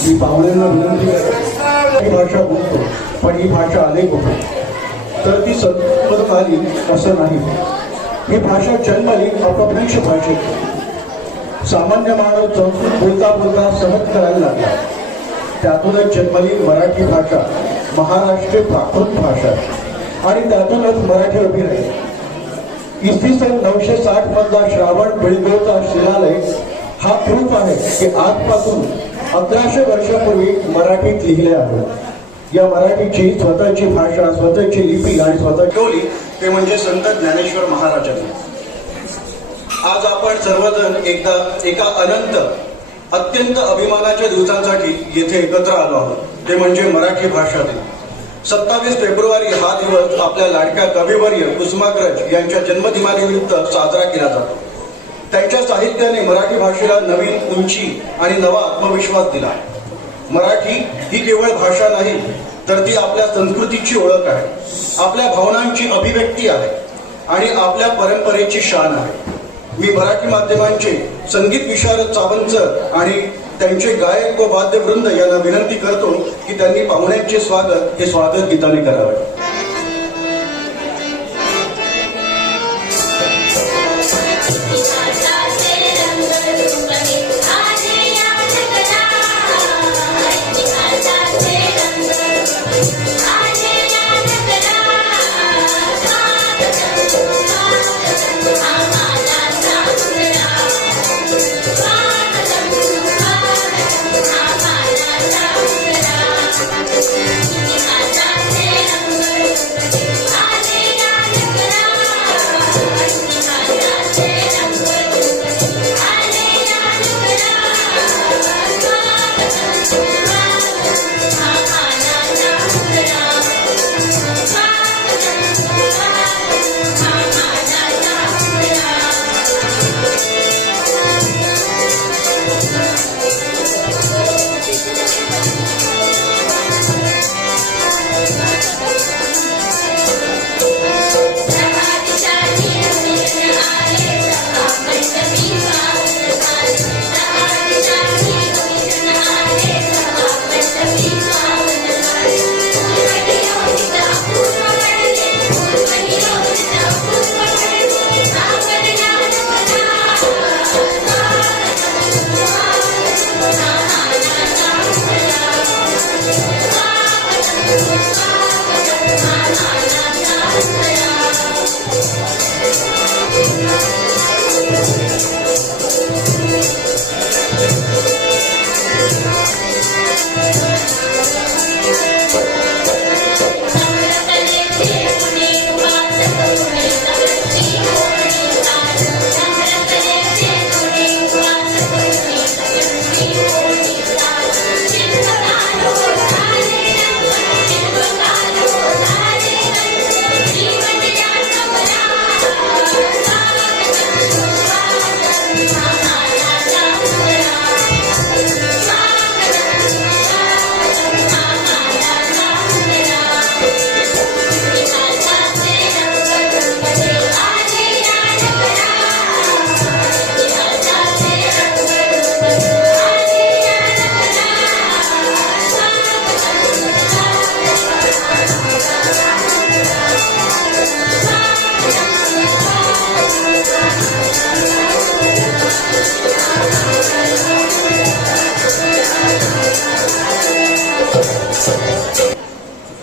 मी पाहुण्यांना विनंती करतो, ही भाषा बोलतो पण ही भाषा अनेक होती तर ती संस्कृत आली असं नाही. ही भाषा जन्मली अपभ्रंश भाषेत. सामान्य मानव संस्कृत बोलता बोलता सहज करायला लागला. त्यातूनच जन्मली मराठी भाषा, महाराष्ट्रीय प्राकृत भाषा आणि त्यातूनच मराठी अभिनय. इसवी सन 960 मधला श्रावण बेळगावचा शिलालेख हा प्रूफ आहे की आजपासून 1100 वर्षापूर्वी मराठीत लिहिले आहे. या मराठीची स्वतःची भाषा, स्वतःची लिपी आणि स्वतः ठेवली ते म्हणजे संत ज्ञानेश्वर महाराजांनी. आज आपण सर्वजण एका अनंत अत्यंत अभिमानाच्या दिवसांसाठी येथे एकत्र आलो आहोत. ते म्हणजे मराठी भाषा दिन. 27 फेब्रुवारी हा दिवस आपल्या लाडक्या कविवर्य कुसुमाग्रज यांच्या जन्मदिनानिमित्त साजरा केला जातो. त्यांच्या साहित्याने मराठी भाषेला नवीन उंची आणि नवा आत्मविश्वास दिला. मराठी ही केवळ भाषा नाही तर ती आपल्या संस्कृतीची ओळख आहे, आपल्या भावनांची अभिव्यक्ती आहे आणि आपल्या परंपरेची शान आहे. मी मराठी माध्यमांचे संगीत विशारद चावंचर आणि त्यांचे गायक व वाद्यवृंद यांना विनंती करतो की त्यांनी पाहुण्यांचे स्वागत हे स्वागत गीताने करावे.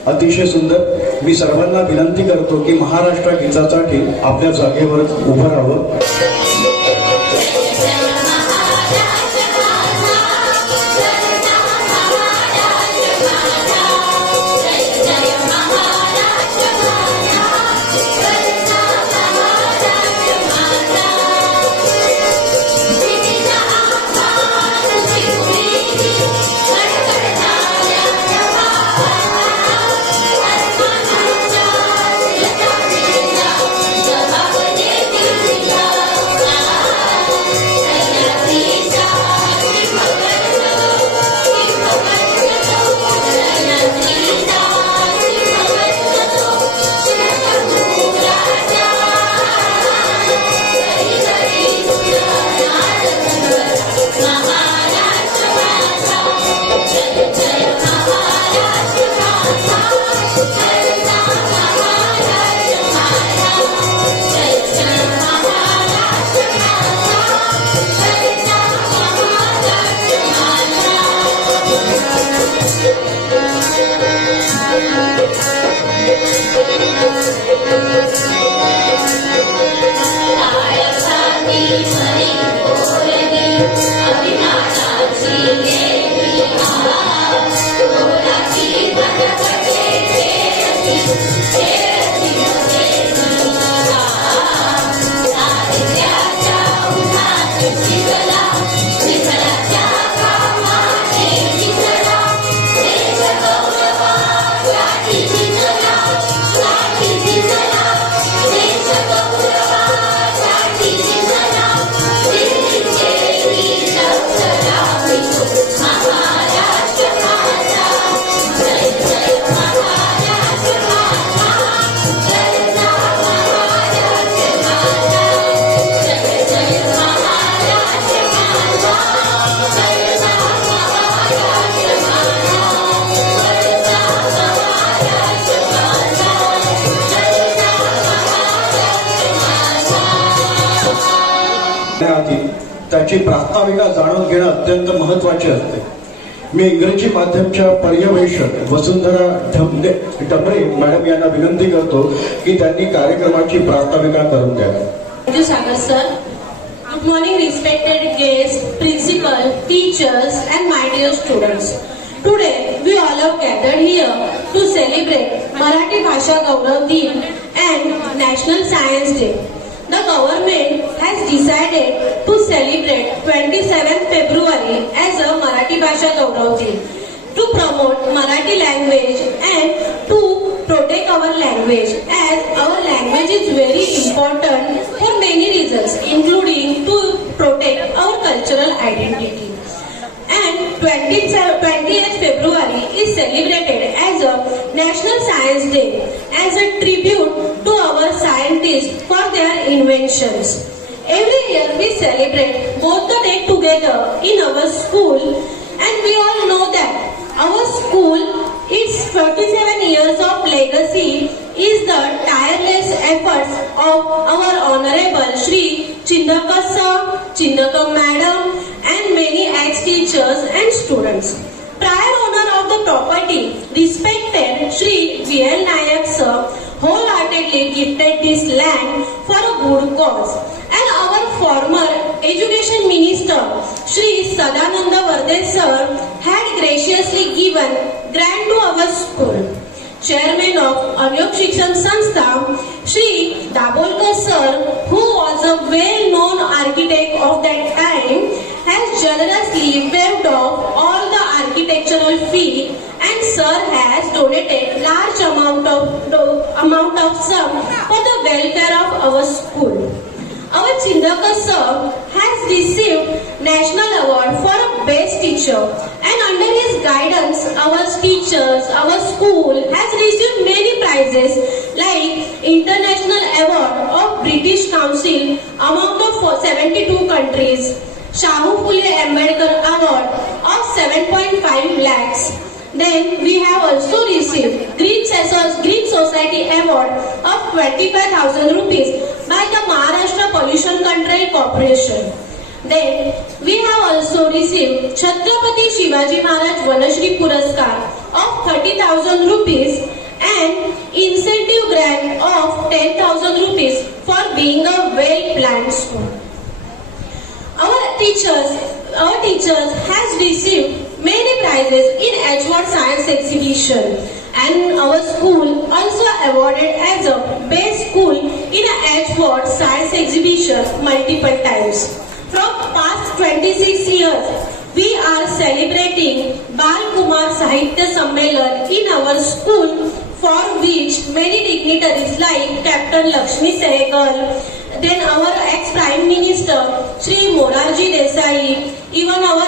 अतिशय सुंदर. मी सर्वांना विनंती करतो की महाराष्ट्र गीतासाठी आपल्या जागेवरच उभं राहावं. त्याची प्रास्ताविका जाणून घेणं अत्यंत महत्त्वाचे असते. मी इंग्रजी माध्यमच्या पर्यवेक्षक वसुंधरा डमरे मॅडम यांना विनंती करतो की त्यांनी कार्यक्रमाची प्रास्ताविका करून द्यावी. Thank you, Sagar sir. Good morning, respected guests, principal, teachers, and my dear students. Today, we all have gathered here to celebrate Marathi Bhasha Gaurav Din and National Science Day. The government has decided to celebrate 27th February as a Marathi Bhasha Gaurav Din to promote Marathi language and to protect our language, as our language is very important for many reasons, including to protect our cultural identity. And 20th February is celebrated as a National Science Day as a tribute to our scientists for their inventions. Every year we celebrate both the day together in our school, and we all know that our school, its 47 years of legacy, is the tireless efforts of our Honorable Shri Chindakar Sir, Chindakar Madam, and many ex-teachers and students. Prior owner of the property, respected Shri V.L. Nayak Sir, wholeheartedly gifted this land for a good cause. And our former Education Minister, Shri Sadananda Vardhe Sir, had graciously given grant to our school. Chairman of Avyog Shikshan Sanstha, Shri Dabolkar Sir, who was a well-known architect of that time, has generously waived off all the architectural fee, and Sir has donated large amount of sum for the welfare of our school. Our Chindakar Sir has received National Award for Best Teacher, and under his guidance, our teachers, our school has received many prizes like International Award of British Council among the 72 countries, Shahu Phule Ambedkar Award of 7.5 lakhs. Then we have also received Green Society Award of 25,000 rupees by the Maharashtra Pollution Control Corporation. Then we have also received Chhatrapati Shivaji Maharaj Vanashri Puraskar of 30,000 rupees and incentive grant of 10,000 rupees for being a well-planned school. Our teachers has received many prizes in Edgeworth Science Exhibition, and our school also awarded as a best school in a Edgeworth Science Exhibition multiple times. From past 26 years, we are celebrating Bal Kumar Sahitya Sammelan in our school, for which many dignitaries like Captain Lakshmi Sehgal, then our ex-Prime Minister Shri Morarji Desai, even our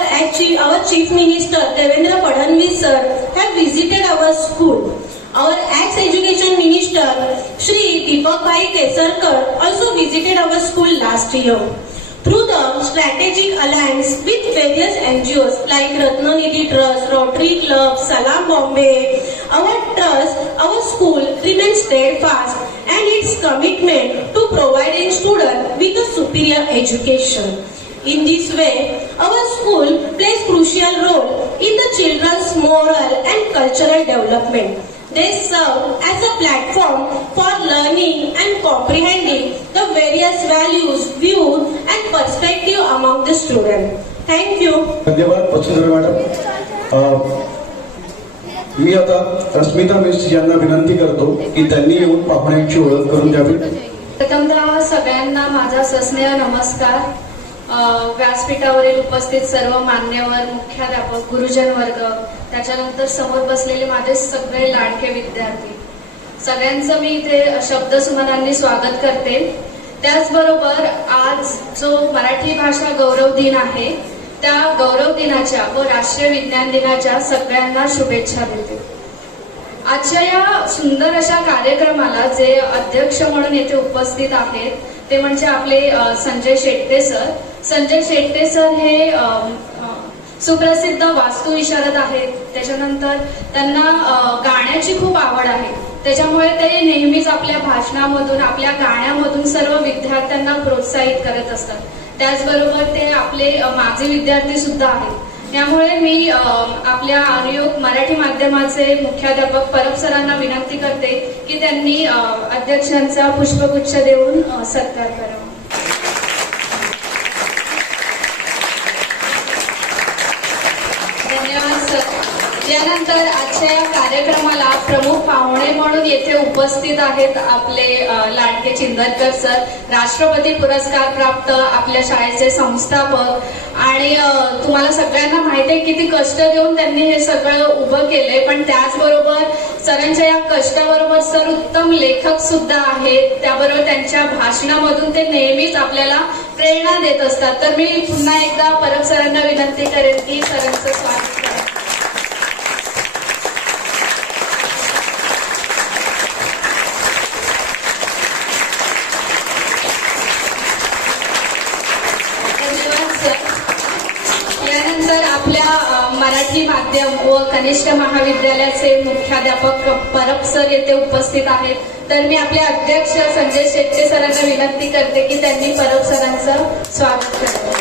Chief Minister Devendra Fadnavis Sir have visited our school. Our ex-Education Minister Shri Deepak Bhai Kesarkar also visited our school last year. Through the strategic alliance with various NGOs like Ratnanidhi Trust, Rotary Club, Salam Bombay, our school remains steadfast and its commitment to providing students with a superior education. In this way, our school plays crucial role in the children's moral and cultural development. They serve as a platform for learning and comprehending the various values, views, and perspectives among the students. Thank you. धन्यवाद वसुंधरा madam. मी आता अस्मिता miss यांना विनंती करतो की त्यांनी येऊन पाहुण्यांची ओळख करून द्यावी. प्रथमतः सगळ्यांना माझा सस्नेह नमस्कार. व्यासपीठावरील उपस्थित सर्व मान्यवर, मुख्याध्यापक, गुरुजन वर्ग, त्याच्यानंतर समोर बसलेले माझे सगळे लाडके विद्यार्थी, सगळ्यांचं मी इथे शब्दसुमनांनी स्वागत करते. त्याचबरोबर आज जो मराठी भाषा गौरव दिन आहे, त्या गौरव दिनाच्या व राष्ट्रीय विज्ञान दिनाच्या सगळ्यांना शुभेच्छा देते. आजच्या या सुंदर अशा कार्यक्रमाला जे अध्यक्ष म्हणून येथे उपस्थित आहेत ते म्हणजे आपले संजय शेट्टे सर. संजय शेट्टे सर हे सुप्रसिद्ध वास्तुविशारद आहेत. त्याच्यानंतर त्यांना गाण्याची खूप आवड आहे, त्याच्यामुळे ते नेहमीच आपल्या भाषणामधून, आपल्या गाण्यामधून सर्व विद्यार्थ्यांना प्रोत्साहित करत असतात. त्याचबरोबर ते आपले माजी विद्यार्थी सुद्धा आहेत. त्यामुळे मी आपल्या अनुयोग मराठी माध्यमाचे मुख्याध्यापक परब सरांना विनंती करते की त्यांनी अध्यक्षांचा पुष्पगुच्छ देऊन सत्कार करावा. धन्यवाद सर. यानंतर आजच्या या कार्यक्रमाला प्रमुख पाहुणे म्हणून येथे उपस्थित आहेत आपले लाडके चिंदरकर सर, राष्ट्रपती पुरस्कार प्राप्त आपल्या शाळेचे संस्थापक. आणि तुम्हाला सगळ्यांना माहिती आहे किती कष्ट देऊन त्यांनी हे सगळं उभं केलंय. पण त्याचबरोबर सरांच्या या कष्टाबरोबर सर उत्तम लेखक सुद्धा आहेत. त्याबरोबर त्यांच्या भाषणामधून ते नेहमीच आपल्याला प्रेरणा देत असतात. तर मी पुन्हा एकदा परब सरांना विनंती करेन की सरांचं स्वागत करा. यानंतर आपल्या मराठी माध्यम व कनिष्ठ महाविद्यालयाचे मुख्याध्यापक परब सर येथे उपस्थित आहेत. तर मी आपले अध्यक्ष संजय शेट्टे सरांना विनंती करते की त्यांनी परब सरांचं स्वागत करावं.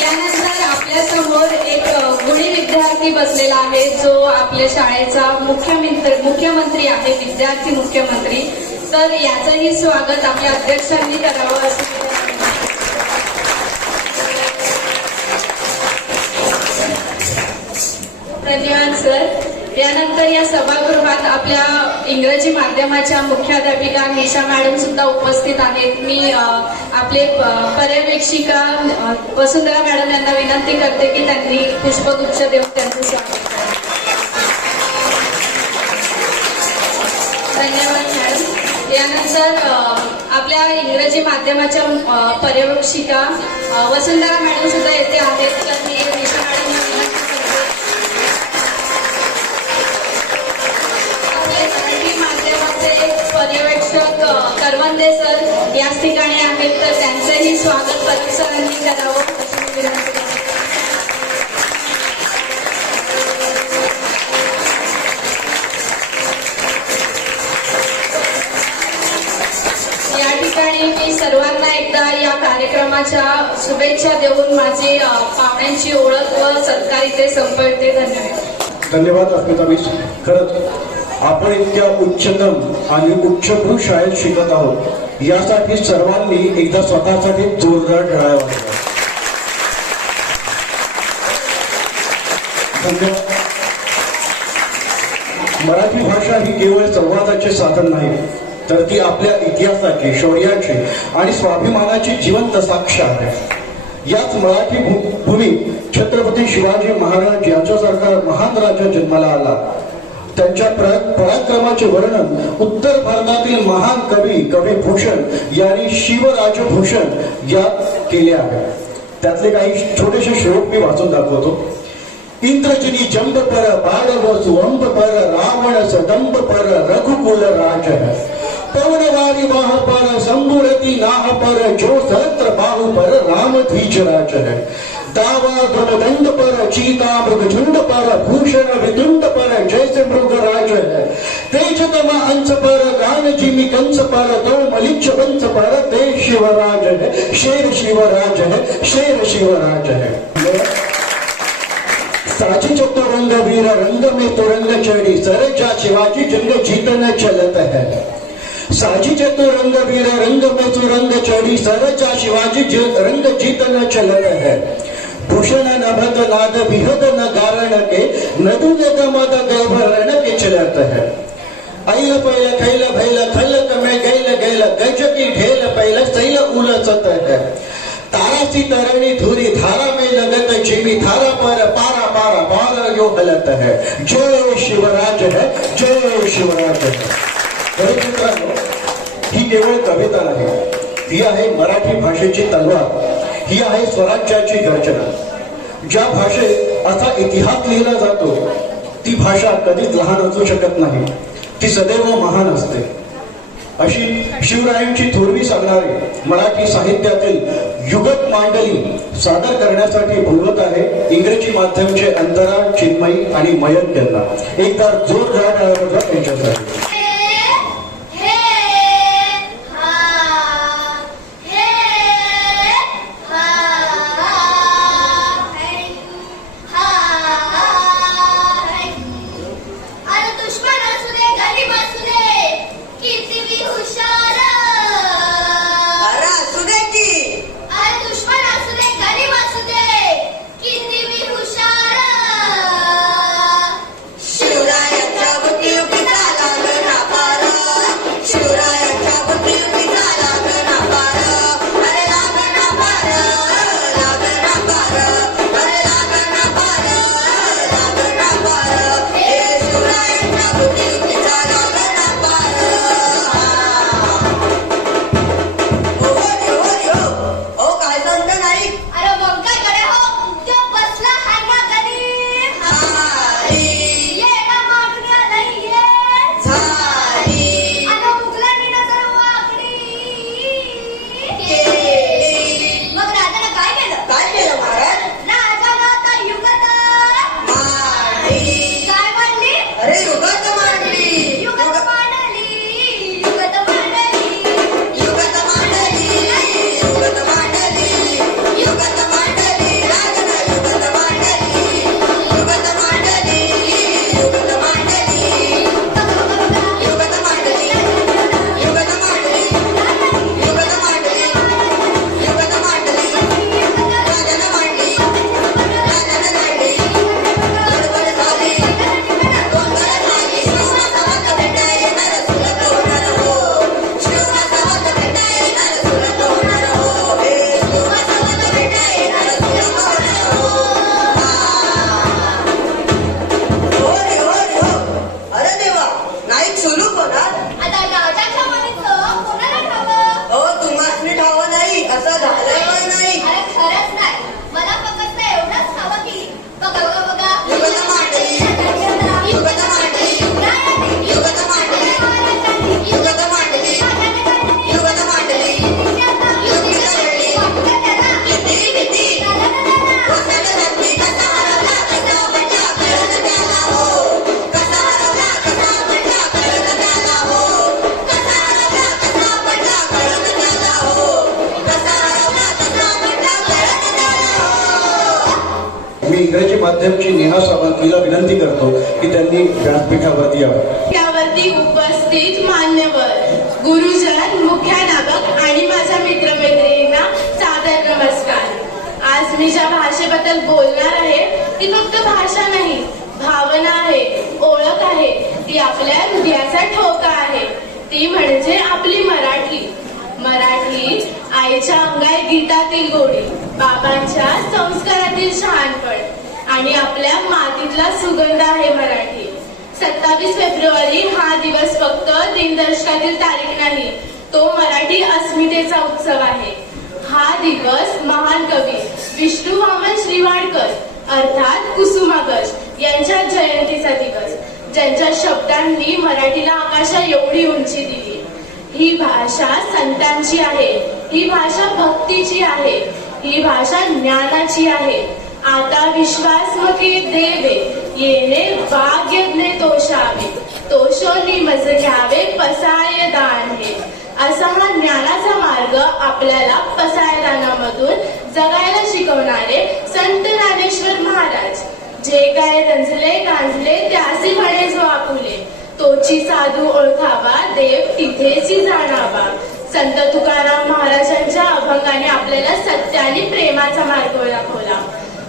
यानंतर आपल्या समोर एक गुणी विद्यार्थी बसलेला आहे जो आपल्या शाळेचा मुख्यमंत्री आहे, विद्यार्थी मुख्यमंत्री. तर याचंही स्वागत आपल्या अध्यक्षांनी करावं असं. धन्यवाद सर. यानंतर या सभागृहात आपल्या इंग्रजी माध्यमाच्या मुख्याध्यापिका निशा मॅडम सुद्धा उपस्थित आहेत. मी आपले पर्यवेक्षिका वसुंधरा मॅडम यांना विनंती करते की त्यांनी पुष्पगुच्छ देऊन त्यांचं स्वागत करा. धन्यवाद मॅडम. यानंतर आपल्या इंग्रजी माध्यमाच्या पर्यवेक्षिका वसुंधरा मॅडम सुद्धा येथे आहेत. तर मी निशा मॅडम पर्यवेक्षक करवंदे सर याच ठिकाणी आहेत. तर त्यांचंही स्वागत परब सरांनी करावं अशी विनंती करते. या ठिकाणी मी सर्वांना एकदा या कार्यक्रमाच्या शुभेच्छा देऊन माझी पाहुण्यांची ओळख व सत्कार इथे संपवते. धन्यवाद. धन्यवाद अस्मिता मिस. खरंच आपण इतक्या उच्चतम आणि उच्चभ्रू शाळेत शिकत आहोत, यासाठी सर्वांनी एकदा स्वतःसाठी जोरदार टाळ्या वाजवा. धन्यवाद. मराठी भाषा ही केवळ संवादाचे साधन नाही, तर ती आपल्या इतिहासाची, शौर्याची आणि स्वाभिमानाची जिवंत साक्ष आहे. याच मराठी भूमी छत्रपती शिवाजी महाराज यांच्यासारखा महान राजा जन्माला आला. त्यांच्या पराक्रमाचे वर्णन उत्तर भारतातील महान कवी भूषण यांनी शिवराजभूषण यात केले आहे. त्यातले काही छोटेसे श्लोक मी वाचून दाखवतो. इंद्रजिनी जंब पर बाळव सुअंब पर रावण सदंब पर रघुकुल राज है. पवनवारी वाह पर संबुरती नाह पर जो सहस्त्र बाहु पर राम ध्वज राज है. दावा दंड पर चीता मृग झुंड पर भूषण विदुंड पर जैसे मृग राज है. तेजतम अंश पर गान जिमी कंस पर तो मलिच्छ वंश पर ते शिवराज है. शेर शिवराज है, शेर शिवराज है. साची चतुरंग वीर रंग में तुरंग चढ़ी सरजा शिवाजी जंग जीतन चलत है. साची चतुरंग वीर रंग में तुरंग चढ़ी सरजा शिवाजी रंग जीतन चलत है. भूषण नभत नाद विहद न गारण के नदु गमद गैभरण के चलत है ऐल पैल खैल भैल खलक में गैल गैल गज की ढेल पैल सैल उलचत है तारासी तरणी धुरी धारा में लगत जिमी धारा पर पारा पारा पार यो हलत है जय शिवराज है जय शिवराज है। तर मित्रांनो, ही केवळ कविता नाही, ही आहे मराठी भाषेची तलवार, ही आहे स्वराज्याची गर्जना. ज्या भाषेत असा इतिहास लिहिला जातो ती भाषा कधीच लहान असू शकत नाही, ती सदैव महान असते. अशी शिवरायांची थोरवी सांगणारी मराठी साहित्यातील युगत मांडली सादर करण्यासाठी बोलवत आहे इंग्रजी माध्यमचे अंतरा, चिन्मयी आणि मयंक यांना. एकदा जोरदार टाळ्या वाजवा त्यांच्यासाठी. इंग्रजी माध्यमची नेहा सावंतीला विनंती करतो की त्यांनी व्यासपीठावरती यावं. त्यावरती उपस्थित मान्यवर, गुरुजन, मुख्याध्यापक आणि माझ्या मित्रमैत्रिणींना सादर नमस्कार. आज मी ज्या भाषेबद्दल बोलणार आहे ती फक्त भाषा नाही, भावना आहे, ओळख आहे. ती आपल्या हृदयाचा ठोका आहे. ती म्हणजे आपली मराठी. मराठी आईच्या अंगाई गीतातील गोडी, बाबांच्या संस्कारातील शहाणपण आणि आपल्या मातीतला सुगंध आहे मराठी. 27 फेब्रुवारी हा दिवस फक्त दिनदर्शकातील तारीख नाही, तो मराठी अस्मितेचा उत्सव आहे. हा दिवस महान कवी विष्णू वामन श्रीवाडकर अर्थात कुसुमाग्रज यांच्या जयंतीचा दिवस, ज्यांच्या शब्दांनी मराठीला आकाशा एवढी उंची दिली. ही भाषा संतांची आहे, ही भाषा भक्तीची आहे, ही भाषा ज्ञानाची आहे. आता विश्वासमके देवे येणे वाग्यज्ञे तोषावे, तोषोनी मज घ्यावे पसाय दान हे. असा हा ज्ञानाचा मार्ग आपल्याला पसायदानामधून जगायला शिकवणारे संत ज्ञानेश्वर महाराज. जे काय रंजले गांजले त्यासी म्हणे जो आपुले, तोची साधू ओळखावा देव तिथेची जाणावा. संत तुकाराम महाराजांच्या अभंगाने आपल्याला सत्य आणि प्रेमाचा मार्ग दाखवला.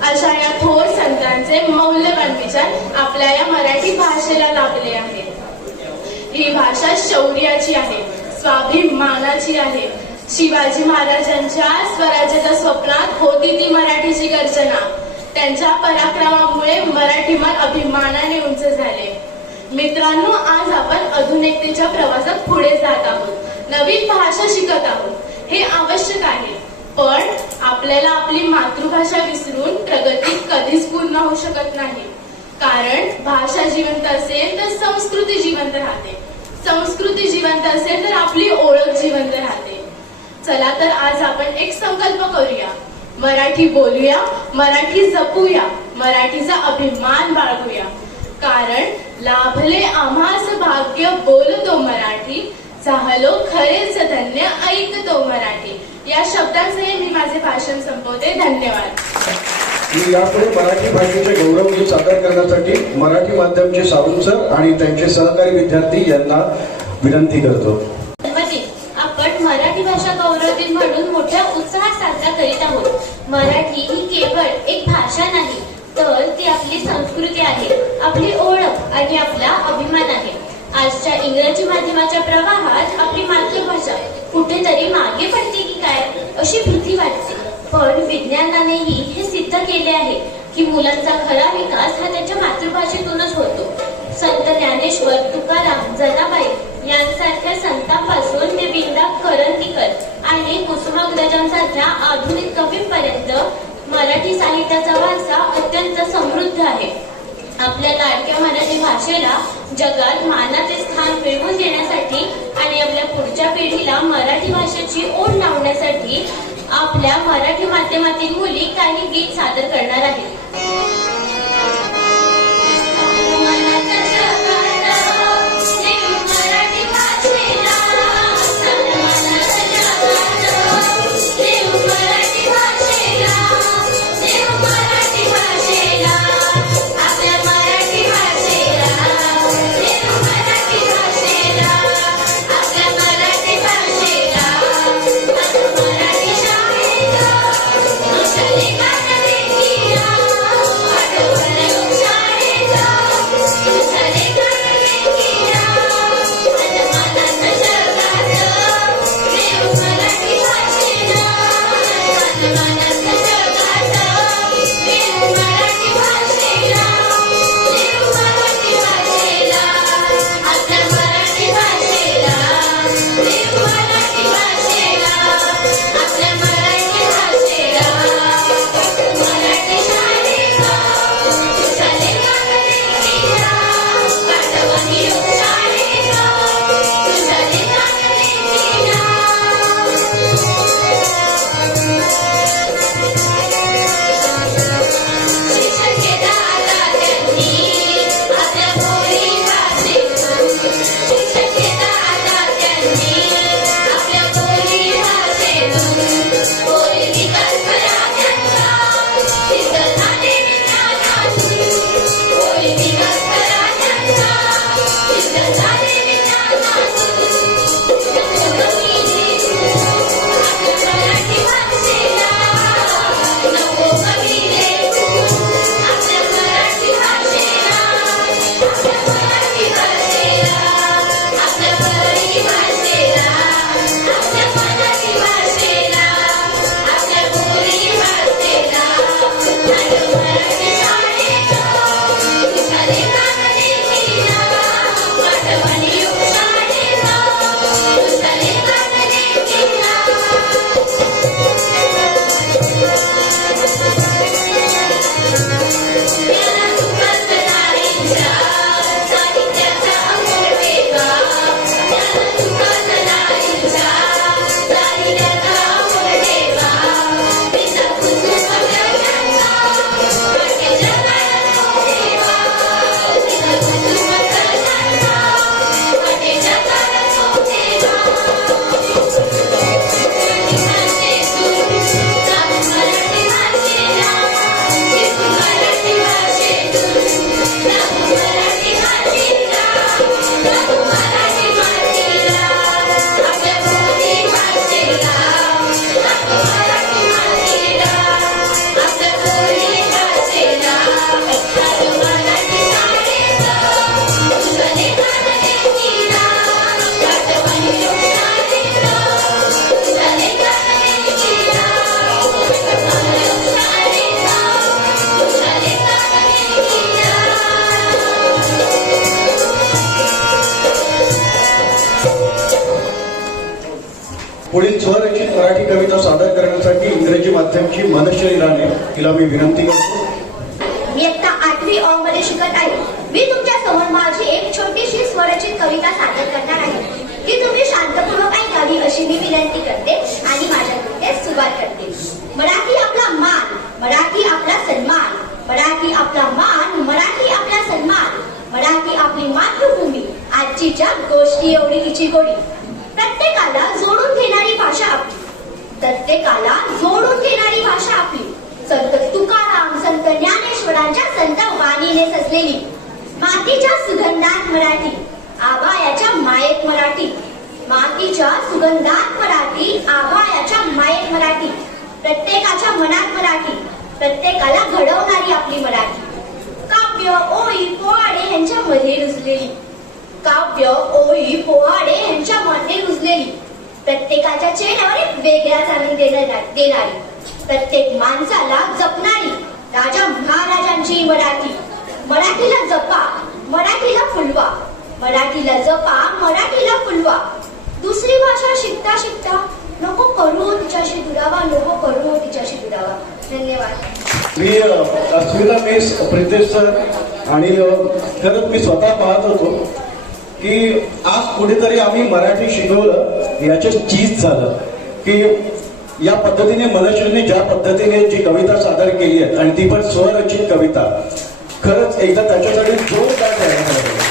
अशा या थोर संतांचे मौल्यवान विचार आपल्या या मराठी भाषेला लाभले आहेत। ही भाषा शौर्याची आहे, स्वाभिमानाची आहे। शिवाजी महाराजांच्या स्वराज्याच्या स्वप्नात होती ती मराठीची गर्जना। त्यांच्या पराक्रमामुळे मराठी मन अभिमानाने उंच झाले। मित्रांनो, आज आपण आधुनिकतेच्या प्रवासात पुढे जात आहोत, नवीन भाषा शिकत आहोत, हे आवश्यक आहे। पण आपल्याला आपली मातृभाषा विसरून प्रगती कधीच पूर्ण होऊ शकत नाही। कारण भाषा जिवंत असेल तर संस्कृती जिवंत राहते, संस्कृती जिवंत असेल तर आपली ओळख जिवंत राहते। चला तर आज आपण एक संकल्प करूया, मराठी बोलूया, मराठी जपूया, मराठीचा अभिमान बाळगूया। कारण लाभले आम्हास भाग्य बोलतो मराठी, झालो खरेच धन्य ऐकतो मराठी। या शब्दांसह मी माझे भाषण संपवते। धन्यवाद। मी यापुढे मराठी भाषेचे गौरवगीत सादर करण्यासाठी मराठी माध्यमचे सावंत सर आणि त्यांचे सहकारी विद्यार्थी यांना विनंती करतो। आपण मराठी भाषा गौरव दिन म्हणून मोठ्या उत्साहात साजरा करीत आहोत। मराठी ही केवळ एक भाषा नाही, तर ती आपली संस्कृती आहे, आपली ओळख आणि आपला अभिमान आहे। आजच्या इंग्रजी माध्यमाच्या प्रवाहात आपली मातृभाषा कुठेतरी मागे पडते की काय अशी भीती वाटते। पण विज्ञानानेही हे सिद्ध केले आहे की मुलांचा खरा विकास हा त्यांच्या मातृभाषेतूनच होतो। संत ज्ञानेश्वर, तुकाराम, जनाबाई यांसारख्या संतांपासून ते विंदा करंदीकर आणि कुसुमाग्रजांसारख्या आधुनिक कवींपर्यंत मराठी साहित्याचा वारसा अत्यंत समृद्ध आहे। आपल्या लाडक्या मराठी भाषेला जगात मानाचे स्थान मिळवून देण्यासाठी आणि आपल्या पुढच्या पिढीला मराठी भाषेची ओढ लावण्यासाठी आपल्या मराठी माध्यमातील मुली काही गीत सादर करणार आहेत। Thank you. पुढील स्वरचित मराठी कविता सादर करण्यासाठी इंग्रजी माध्यमची मनश्री राणे तिला मी विनंती करतो. मी आता 8वी अ मध्ये शिकत आहे. मी तुमच्या समोर माझी एक छोटीशी स्वरचित कविता सादर करणार आहे, की तुम्ही शांतपूर्वक ऐकावी अशी मी विनंती करते आणि माझ्या कवितेस सुरुवात करते. मराठी आपला मान, मराठी आपला सन्मान, मराठी आपला मान, मराठी आपला सन्मान, मराठी आपली मातृभूमी, आजचीच्या गोष्टी एवढी तिची गोडी. प्रत्येकाला जोडून घेणारी भाषा आपली, प्रत्येकाला जोडून घेणारी भाषा आपली. संत तुकाराम, संत ज्ञानेश्वरांच्या संत वाणीने सजलेली, मातीच्या सुगंधात मराठी, आभायाच्या मायेत मराठी, मातीच्या सुगंधात मराठी, आभायाच्या मायेत मराठी, प्रत्येकाच्या मनात मराठी, प्रत्येकाला घडवणारी आपली मराठी. काव्य ओळी पोवाडे ह्यांच्यामध्ये रुजलेली, काव्य ओळी पोवाडे ह्यांच्यामध्ये रुजलेली, प्रत्येकाच्या चेहऱ्यावर एक वेगळाच आनंद देणारी, प्रत्येक माणसाला जपणारी राजा महाराजांची मराठी. मराठीला जपा, मराठीला फुलवा, मराठीला जपा, मराठीला फुलवा. दुसरी भाषा शिकता शिकता नको करू तिच्याशी दुरावा, नको करू तिच्याशी दुरावा. धन्यवाद. मी अस्मिता मिस प्रितेश सर आणि खरंच मी स्वतः पाहत होतो की आज कुठेतरी आम्ही मराठी शिकवलं याचे चीज झालं की या पद्धतीने मनश्रीने ज्या पद्धतीने जी कविता सादर केली आहे आणि ती पण स्वरचित कविता, खरंच एकदा त्याच्यासाठी जोरदार द्यायला पाहिजे.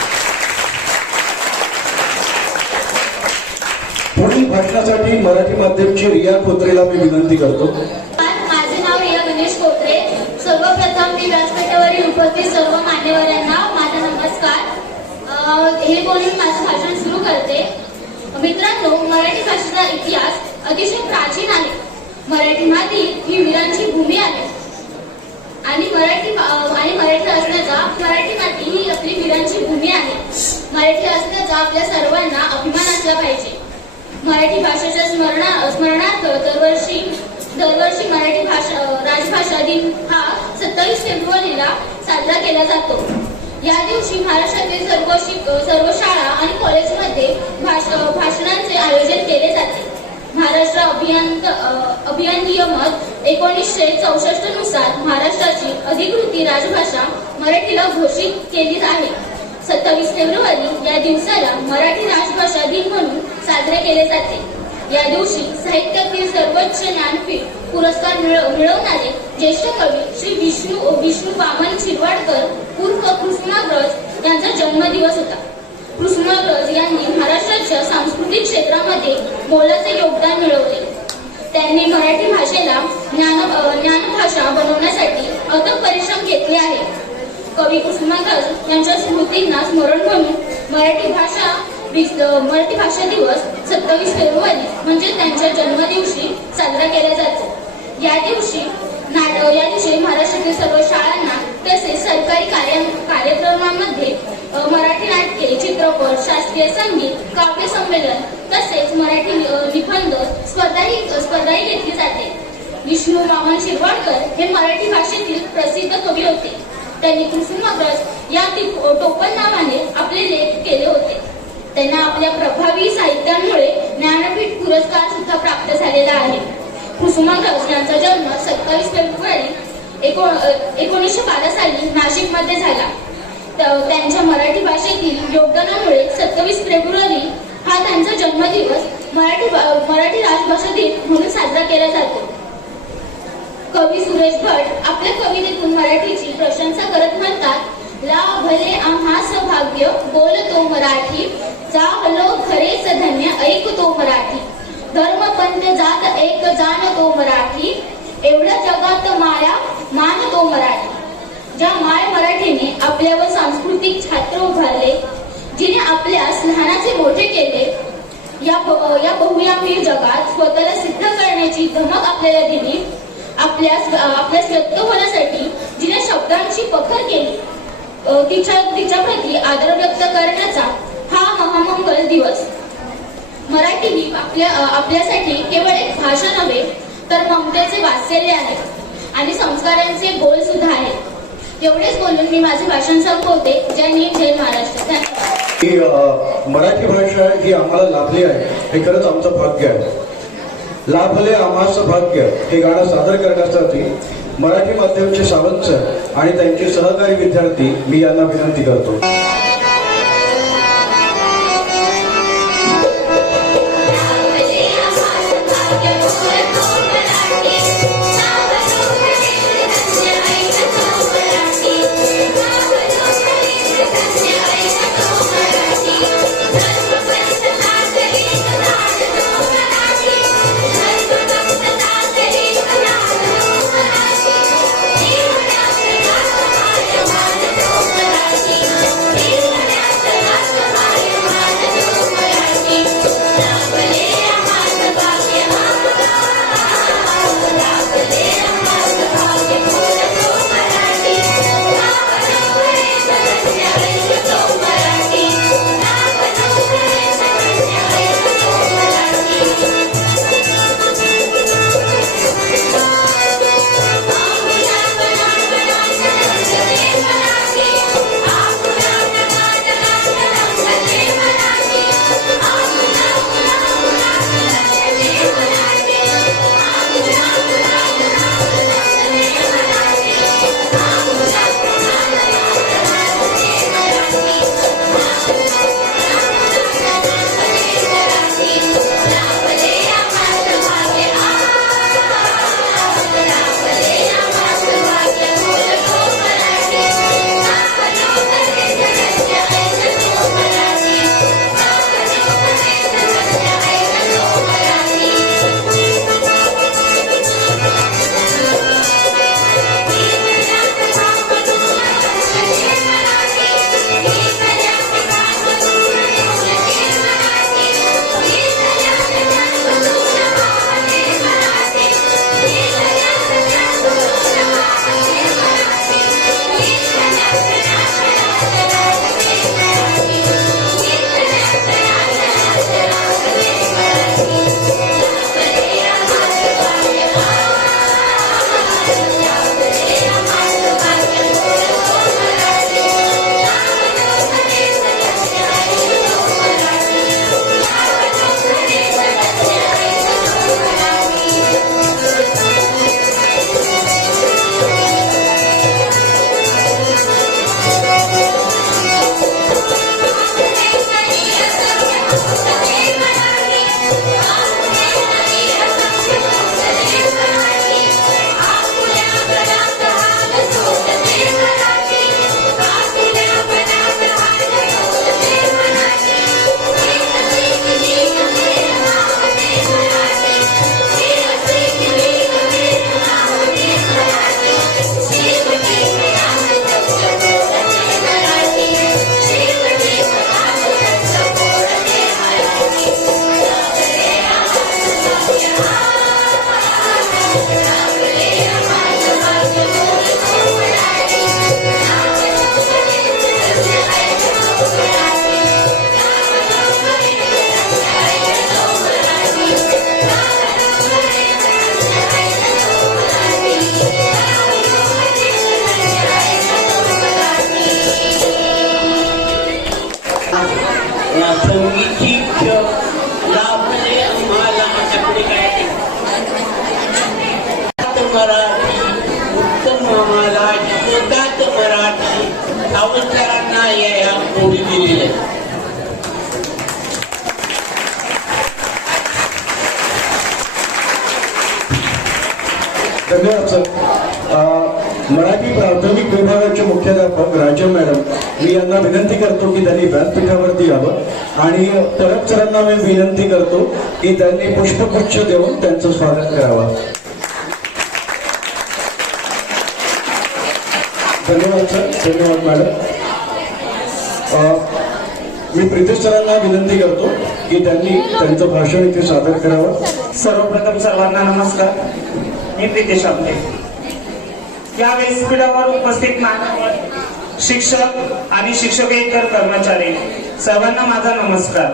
पुढील भाषणासाठी मराठी माध्यमची रिया खोत्रेला मी विनंती करतो. माझे नाव रिया गणेश कोत्रे. सर्वप्रथम मी व्यासपीठावरील उपस्थित सर्व मान्यवरांना माझा नमस्कार. हे बोलून माझं भाषण सुरू करते. मित्रांनो, मराठी भाषेचा इतिहास अतिशय प्राचीन आहे. मराठी माती ही वीरांची भूमी आहे आणि मराठी माती ही आपली वीरांची भूमी आहे. मराठी असण्याचा आपल्या सर्वांना अभिमान असला पाहिजे. मराठी भाषेच्या स्मरणार्थ दरवर्षी मराठी राजभाषा दिन हा 27 फेब्रुवारीला साजरा केला जातो. या दिवशी महाराष्ट्रातील सर्व शाळा आणि कॉलेजमध्ये भाषणांचे आयोजन केले जाते. महाराष्ट्र अभियान 1964 नुसार महाराष्ट्राची अधिकृत राजभाषा मराठीला घोषित केली आहे. 27 फेब्रुवारी या दिवसाला मराठी राजभाषा दिन म्हणून साजरे केले जाते. या दिवशी साहित्यातील सर्वोच्च ज्ञानपीठ पुरस्कार मिळवणारे ज्येष्ठ कवी श्री विष्णू वामन शिरवाडकर उर्फ कृष्णाग्रज यांचा जन्मदिवस होता. कृष्णाग्रज यांनी महाराष्ट्राच्या सांस्कृतिक क्षेत्रामध्ये मोलाचे योगदान मिळवले. त्यांनी मराठी भाषेला ज्ञानभाषा बनवण्यासाठी अथक परिश्रम घेतले आहे. कवी कृष्णाग्रज यांच्या स्मृतींना स्मरण म्हणून मराठी भाषा दिवस 27 फेब्रुवारी म्हणजे त्यांच्या जन्मदिवशी साजरा केला जातो. या दिवशी महाराष्ट्रातील सर्व शाळांना तसेच सरकारी कार्यक्रमांमध्ये मराठी नाट्ये, चित्रपट, शास्त्रीय संगीत, काव्य संमेलन तसेच मराठी निबंध स्पर्धाही घेतली जाते. विष्णू वामन शिरवाडकर हे मराठी भाषेतील प्रसिद्ध कवी होते. त्यांनी कृष्णाग्रज या टोपण नावाने आपले लेख केले होते. त्यांना आपल्या प्रभावी साहित्यामुळे ज्ञानपीठ पुरस्कार सुद्धा प्राप्त झालेला आहे. कृष्णाग्रज यांचा जन्म 27 फेब्रुवारी 1912 साली नाशिकमध्ये झाला. त्यांच्या मराठी भाषेतील योगदानामुळे 27 फेब्रुवारी हा त्यांचा जन्मदिवस मराठी राजभाषा दिन म्हणून साजरा केला जातो. कवी सुरेश भट आपल्या कवितेतून मराठीची प्रशंसा करत म्हणतात, लाभले आम्हास भाग्य बोलतो मराठी, जाहलो खरेच धन्य ऐकतो मराठी, धर्म पंथ जात एक जाणतो मराठी, एवढ्या जगात माया मानतो मराठी. ज्या माय मराठीने आपल्यावर सांस्कृतिक छात्र उभारले, जिने आपल्यास लहानाचे मोठे केले, या बहुआयामी जगात स्वतःला सिद्ध करण्याची धमक आपल्याला दिली, आपल्यास व्यक्त होण्यासाठी जिने शब्दांची पखर केली, तिच्या प्रती आदर व्यक्त करण्याचा हा महामंगल दिवस. मराठी ही आपल्यासाठी केवळ एक भाषा नव्हे तर ममतेचे वात्सल्य आहे आणि संस्कारांचे बोल सुद्धा आहे. एवढेच बोलून मी माझे भाषण संपवते. जय हिंद, जय महाराष्ट्र. ही मराठी भाषा ही आम्हाला लाभली आहे हे खरंच आमचं भाग्य आहे. लाभले आम्हास भाग्य हे गाणं सादर करण्यासाठी मराठी माध्यमाचे सावंत सर आणि त्यांचे सहकारी विद्यार्थी मी यांना विनंती करतो. मराठी उत्तम आम्हाला शिकवतात मराठी सावंतरांना या ओळी दिलेल्या आहेत. धन्यवाद सर. मराठी प्राथमिक विभागाचे मुख्याध्यापक राजा मॅडम मी यांना विनंती करतो की त्यांनी व्यासपीठावरती यावं आणि परब सरांना मी विनंती करतो की त्यांनी पुष्पगुच्छ देऊन त्यांचं स्वागत करावं. धन्यवाद सर. धन्यवाद मॅडम. मी प्रीतेश सरांना विनंती करतो की त्यांनी त्यांचं भाषण इथे सादर करावं. सर्वप्रथम सर्वांना नमस्कार. मी प्रीतेश आपले. या व्यासपीठावर उपस्थित मान्यवर शिक्षक आणि शिक्षकेतर कर्मचारी सर्वांना माझा नमस्कार.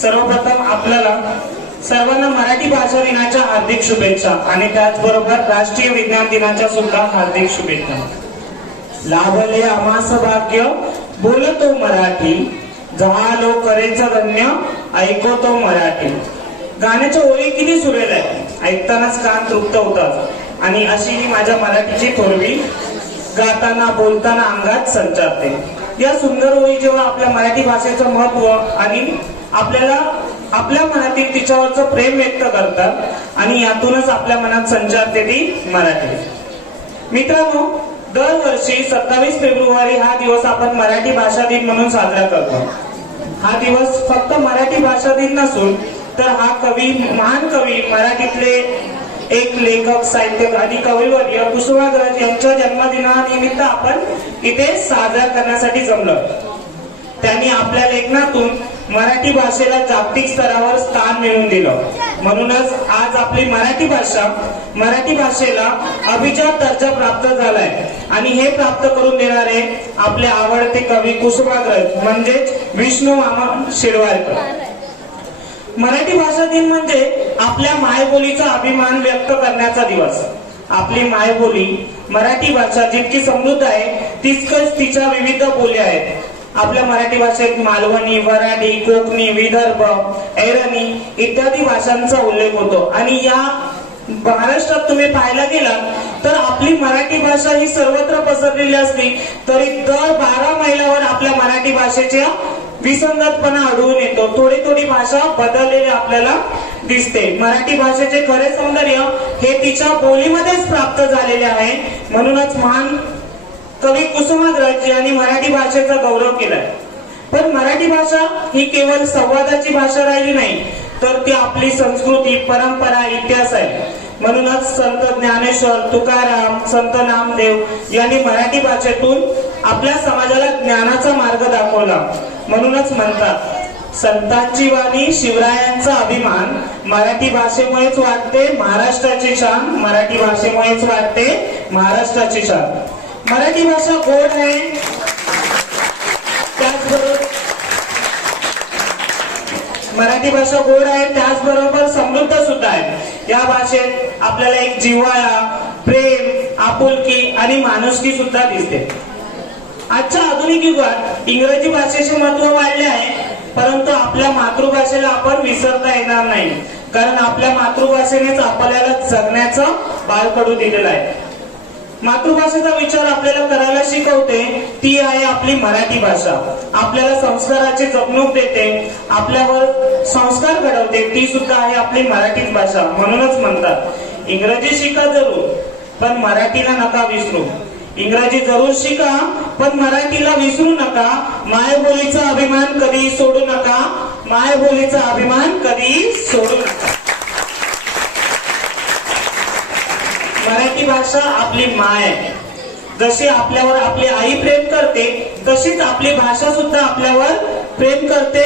सर्वप्रथम आपल्याला सर्वांना मराठी भाषा दिनाच्या हार्दिक शुभेच्छा आणि त्याचबरोबर राष्ट्रीय विज्ञान दिनाच्या सुद्धा हार्दिक शुभेच्छा. लाभले आम्हास भाग्य बोलतो मराठी झालो करेच धन्य ऐकतो मराठी. गाण्याच्या ओळी किती सुरेल आहे. ऐकतानाच कान तृप्त होतात आणि अशी ही माझ्या मराठीची थोरवी गाताना बोलताना अंगात संचारते. या सुंदर ओळी जेव्हा आपल्या मराठी भाषेचं महत्व आणि आपल्याला आपल्या मनातील तिच्यावरचं प्रेम व्यक्त करतात आणि यातूनच आपल्या मनात संचारते ती मराठी. मित्रांनो, दरवर्षी 27 फेब्रुवारी हा दिवस आपण मराठी भाषा दिन म्हणून साजरा करतो. हा दिवस फक्त मराठी भाषा दिन नसून तर हा महान कवी मराठीतले एक लेखक, साहित्यक आणि कविवर्य कुसुमाग्रज यांच्या जन्मदिनानिमित्त आपण इथे साजरा करण्यासाठी जमलो. त्यांनी आपल्या लेखनातून मराठी भाषेला जागतिक स्तरावर स्थान मिळवून दिलं. म्हणूनच आज आपली मराठी भाषेला अभिजात दर्जा प्राप्त झालाय आणि हे प्राप्त करून देणारे आपले आवडते कवी कुसुमाग्रज म्हणजेच विष्णू मामा शिरवाडकर. मराठी भाषा दिन म्हणजे आपल्या मायबोलीचा अभिमान व्यक्त करण्याचा दिवस. आपली मायबोली मराठी भाषा जितकी समृद्ध आहे तितकंच तिच्या विविध बोल्या आहेत. आपल्या मराठी भाषेत मालवणी, वऱ्हाडी, कोकणी, विदर्भ, ऐरणी इत्यादी भाषांचा उल्लेख होतो आणि या महाराष्ट्रात तुम्ही पाहायला गेलात तर आपली मराठी भाषा ही सर्वत्र पसरलेली असली तरी दर 12 मैलावर आपल्या मराठी भाषेच्या विसंगतपणा आढळून येतो. थोडी भाषा बदललेली आपल्याला दिसते. मराठी भाषेचे खरे सौंदर्य हे तिच्या बोलीमध्येच प्राप्त झालेले आहे. म्हणूनच महान कवी कुसुमाग्रज यांनी मराठी भाषेचा गौरव केलाय. पण मराठी भाषा ही केवळ संवादाची भाषा राहिली नाही तर ती आपली संस्कृती, परंपरा, इतिहास आहे. म्हणूनच संत ज्ञानेश्वर, तुकाराम, संत नामदेव यांनी मराठी भाषेतून आपल्या समाजाला ज्ञानाचा मार्ग दाखवला. म्हणूनच म्हणतात, संतांची वाणी शिवरायांचा अभिमान, मराठी भाषेमुळेच वाटते महाराष्ट्राची शान, मराठी भाषेमुळेच वाटते महाराष्ट्राची शान. मराठी भाषा गोड आहे, त्याचबरोबर समृद्ध सुद्धा आहे. या भाषेत आपल्याला एक जिव्हाळा, प्रेम, आपुलकी आणि माणुसकी सुद्धा दिसते. आजच्या आधुनिक युगात इंग्रजी भाषेचे महत्व वाढले आहे, परंतु आपल्या मातृभाषेला आपण विसरता येणार नाही. कारण आपल्या मातृभाषेनेच आपल्याला जगण्याचं बाळकडू दिलेलं आहे. मातृभाषेचा विचार आपल्याला करायला शिकवते ती आहे आपली मराठी भाषा. आपल्याला संस्काराची जपणूक देते, आपल्यावर संस्कार घडवते ती सुद्धा आहे आपली मराठी भाषा. म्हणूनच म्हणतात, इंग्रजी शिका जरूर पण मराठीला नका विसरू. इंग्रजी जरूर शिका पण मराठीला विसरू नका. मायबोलीचा अभिमान कधी सोडू नका. मायबोलीचा अभिमान कधी सोडू नका. मराठी भाषा आपली माय आहे. जशी आपल्यावर आपली आई प्रेम करते तशीच आपली भाषा सुद्धा आपल्यावर प्रेम करते.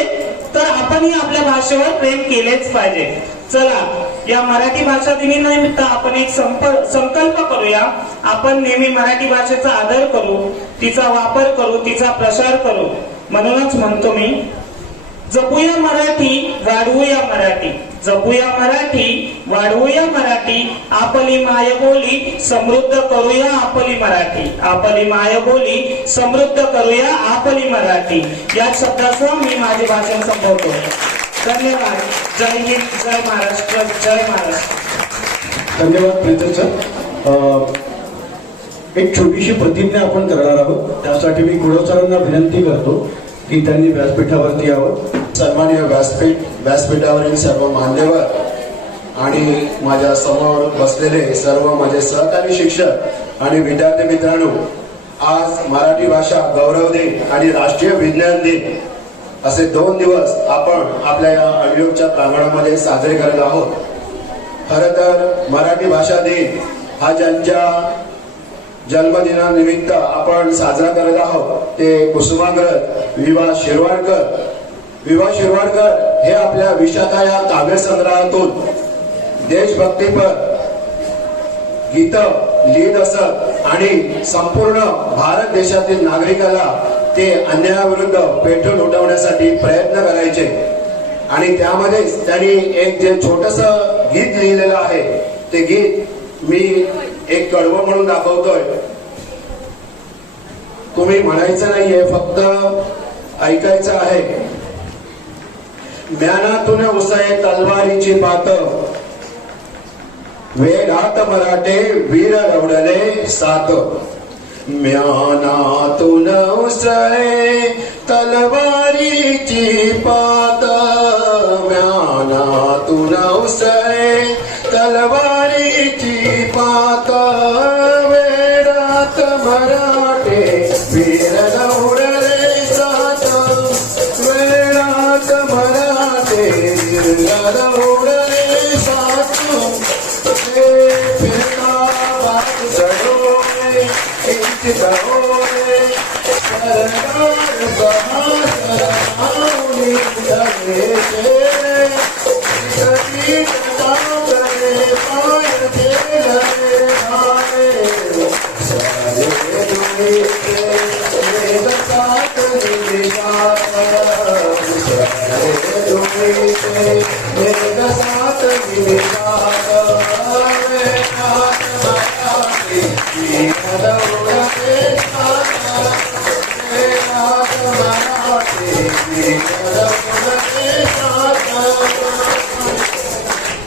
तर आपणही आपल्या भाषेवर प्रेम केलेच पाहिजे. चला, या मराठी भाषा दिनानिमित्त आपण एक संकल्प करूया. आपण नेहमी मराठी भाषेचा आदर करू, तिचा वापर करू, तिचा प्रसार करू. म्हणूनच म्हणतो मी, जपूया मराठी, वाढवूया मराठी. जपूया मराठी, वाढवूया मराठी. आपली मायबोली समृद्ध करूया आपली मराठी. आपली मायबोली समृद्ध करूया आपली मराठी. या शब्दासह मी माझे भाषण संपवतो. धन्यवाद. जय हिंद, जय महाराष्ट्र, जय महाराष्ट्र. धन्यवाद प्रीतम सर. एक छोटीशी प्रतिज्ञा आपण करणार आहोत. त्यासाठी मी कुडवसरांना विनंती करतो की त्यांनी व्यासपीठावरती यावं. सन्माननीय व्यासपीठावरील सर्व मान्यवर आणि माझ्या समोर बसलेले सर्व माझे सहकारी शिक्षक आणि विद्यार्थी मित्रांनो, आज मराठी भाषा गौरव दिन आणि राष्ट्रीय विज्ञान दिन असे 2 दिवस आपण आपल्या या अडिओच्या प्रांगणामध्ये साजरे करत आहोत. खरं तर मराठी भाषा दिन हा ज्यांच्या जन्मदिनानिमित्त आपण साजरा करत आहोत ते कुसुमाग्रज विवा शिरवाडकर हे आपल्या विशाखा या काव्यसंग्रहातून देशभक्तीपर गीत लिहित असत आणि संपूर्ण भारत देशातील नागरिकाला ते अन्यायाविरुद्ध पेटून उठवण्यासाठी प्रयत्न करायचे. आणि त्यामध्येच त्यांनी एक जे छोटस गीत लिहिलेलं आहे ते गीत मी एक कडवं म्हणून दाखवतोय. तुम्ही म्हणायचं नाहीये, फक्त ऐकायचं आहे. ज्ञानातून उसळे तलवारीची बात, वेडात मराठे वीर रवडले सात म्यानातून उसळे तलवारीची पात म्यानातून उसळे तलवारीची पात वेडात मराठे वीर रवडले सात वेडात मराठे वीर रवडले सात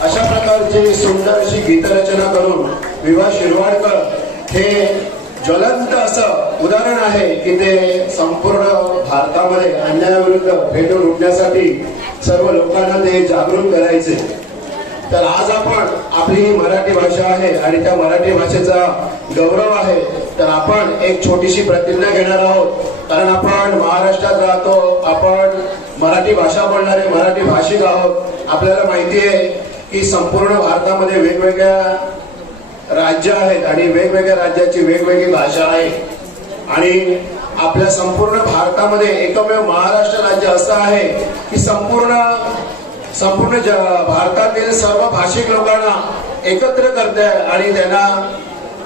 अशा प्रकारची सुंदरशी गीतरचना करून विवा शिरवाडकर हे ज्वलंत असं उदाहरण आहे की ते संपूर्ण भारतामध्ये अन्यायाविरुद्ध पेटून उठण्यासाठी सर्व लोकांना ते जागृत करायचे. तर आज आपण आपली ही मराठी भाषा आहे आणि त्या मराठी भाषेचा गौरव आहे. तर आपण एक छोटीशी प्रतिज्ञा घेणार आहोत, कारण आपण महाराष्ट्रात राहतो, आपण मराठी भाषा बोलणारे मराठी भाषिक आहोत. आपल्याला माहिती आहे की संपूर्ण भारतामध्ये वेगवेगळ्या राज्य आहेत आणि वेगवेगळ्या राज्याची वेगवेगळी भाषा आहे. आणि आपल्या संपूर्ण भारतामध्ये एकमेव महाराष्ट्र राज्य असं आहे की संपूर्ण भारतातील सर्व भाषिक लोकांना एकत्र करते आणि त्यांना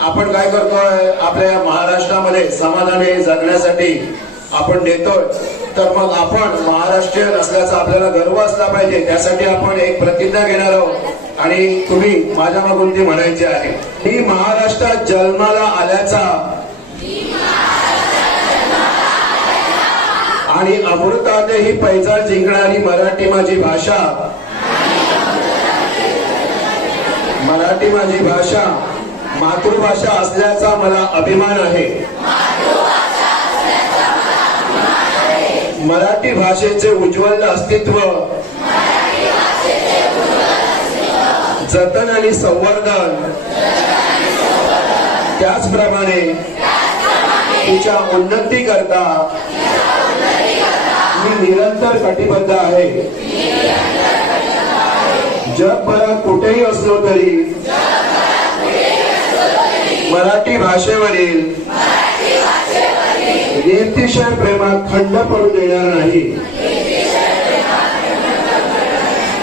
आपण काय करतोय, आपल्या महाराष्ट्रामध्ये समाधानी जगण्यासाठी आपण देतोय. तर मग आपण महाराष्ट्रीयन असल्याचा आपल्याला गर्व असला पाहिजे. त्यासाठी आपण एक प्रतिज्ञा घेणार आहोत आणि तुम्ही माझ्या मागून ती म्हणायची आहे. मी महाराष्ट्रात जन्माला आल्याचा आणि अमृतातही पैजा जिंकणारी मराठी माझी भाषा मातृभाषा असल्याचा मला अभिमान आहे. मराठी भाषेचे उज्ज्वल अस्तित्व जतन आणि संवर्धन, त्याचप्रमाणे तिच्या उन्नती करता मी निरंतर कटिबद्ध आहे. जगभरात कुठेही असलो तरी मराठी भाषेवरील निरतिशय प्रेमात खंड पडू देणार नाही.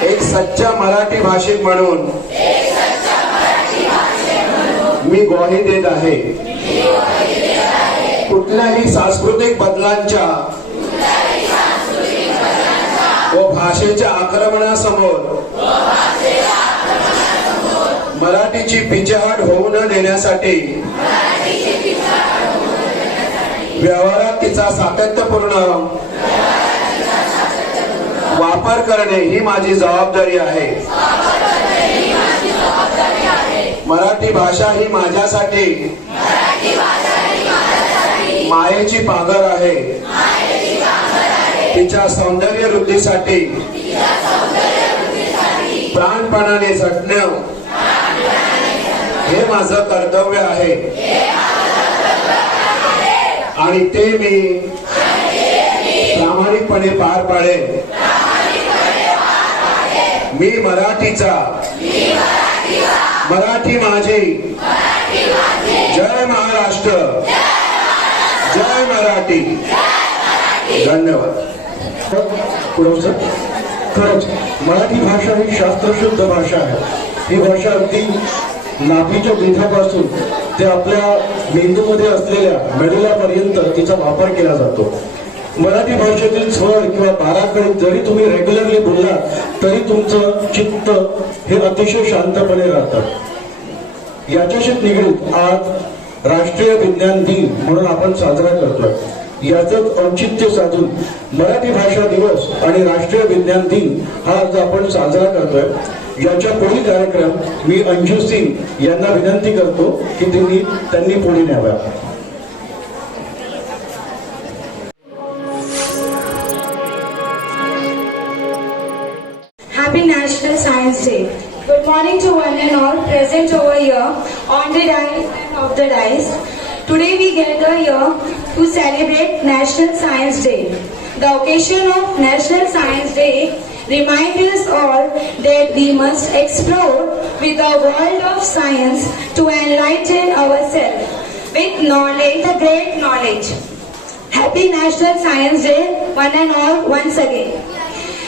एक सच्चा मराठी भाषिक म्हणून मी ग्वाही देत आहे. कुठल्याही सांस्कृतिक बदलांच्या व भाषेच्या आक्रमणासमोर मराठीची पिछेहाट होऊ न देण्यासाठी व्यवहारात तिचा सातत्यपूर्ण वापर करणे ही माझी जबाबदारी आहे. मराठी भाषा ही माझ्यासाठी मायेची पाघर आहे. तिच्या सौंदर्य वृद्धीसाठी प्राणपणाने झटणं हे माझं कर्तव्य आहे आणि ते मी प्रामाणिकपणे पार पाडेन. मी मराठीचा, मराठी माझी. जय महाराष्ट्र, जय मराठी. धन्यवाद. खरंच मराठी भाषा ही शास्त्रशुद्ध भाषा आहे. ही भाषा अगदी नाभीच्या बिंधापासून ते आपल्या मेंदूमध्ये असलेल्या मेडुलापर्यंत तिचा वापर केला जातो. मराठी भाषेतील स्वर किंवा बाराखडी जरी तुम्ही रेग्युलरली बोलला तरी तुमचं चित्त हे अतिशय शांतपणे राहतं. याच्याशीच निगडीत आज राष्ट्रीय विज्ञान दिन म्हणून आपण साजरा करतोय. याचंच औचित्य साधून मराठी भाषा दिवस आणि राष्ट्रीय विज्ञान दिन हा आज आपण साजरा करतोय. याच्या पुढील कार्यक्रम मी अंजू सिंग यांना विनंती करतो की त्यांनी पुढे न्यावा. Happy National Science Day. Good morning to one and all present over here on the dais and off the dais. Today we gather here to celebrate National Science Day. The occasion of National Science Day reminds us all that we must explore with the world of science to enlighten ourselves with knowledge, the great knowledge. Happy National Science Day, one and all, once again.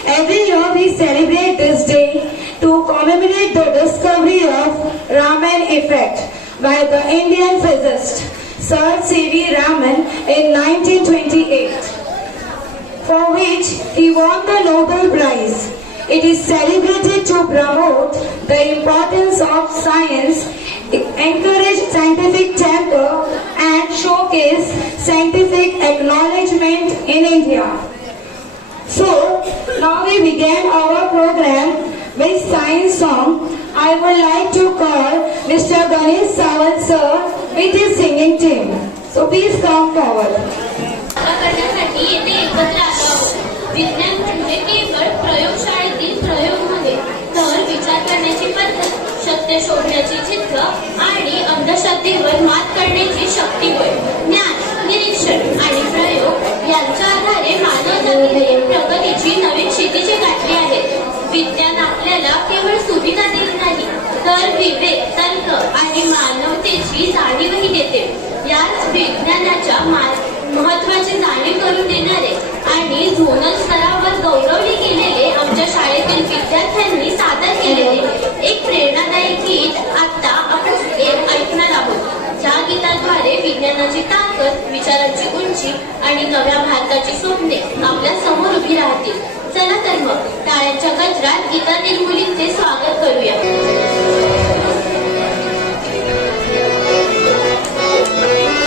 Every year we celebrate this day to commemorate the discovery of Raman effect by the Indian physicist Sir C.V. Raman in 1928, for which he won the Nobel Prize. It is celebrated to promote the importance of science, encourage scientific temper and showcase scientific acknowledgement in India. So, now we began our program with science song. I would like to call Mr. Ganesh Sawant sir with his singing team. So please come forward. करण्यासाठी येथे एकत्र आलो आहोत. विज्ञान म्हणजे केवळ प्रयोगशाळेतील प्रयोग नव्हे, तर विचार करण्याची पद्धत, सत्य शोधण्याची जिद्द आणि अंधश्रद्धेवर मात करण्याची शक्ती होय. ज्ञान, निरीक्षण आणि प्रयोग यांच्या आधारे मानवजातीने प्रगतीची नवीन क्षितिजे गाठली आहेत. विज्ञान आपल्याला केवळ सुविधा देत नाही, तर विवेक, तर्क आणि मानवतेची जाणीवही देते. याच विज्ञानाच्या महत्वाची जाणीव करून देणारे आणि झोनल स्तरावर गौरवले गेलेले आमच्या शाळेतील विद्यार्थ्यांनी सादर केलेले एक प्रेरणादायी गीत आता आपण ऐकणार आहोत. ज्या गीताद्वारे विज्ञानाची ताकद, विचारांची उंची आणि नव्या भारताची स्वप्ने आपल्या समोर उभी राहतील. चला तर मग टाळ्यांच्या गजरात गीतातील मुलींचे स्वागत करूया. Thank you.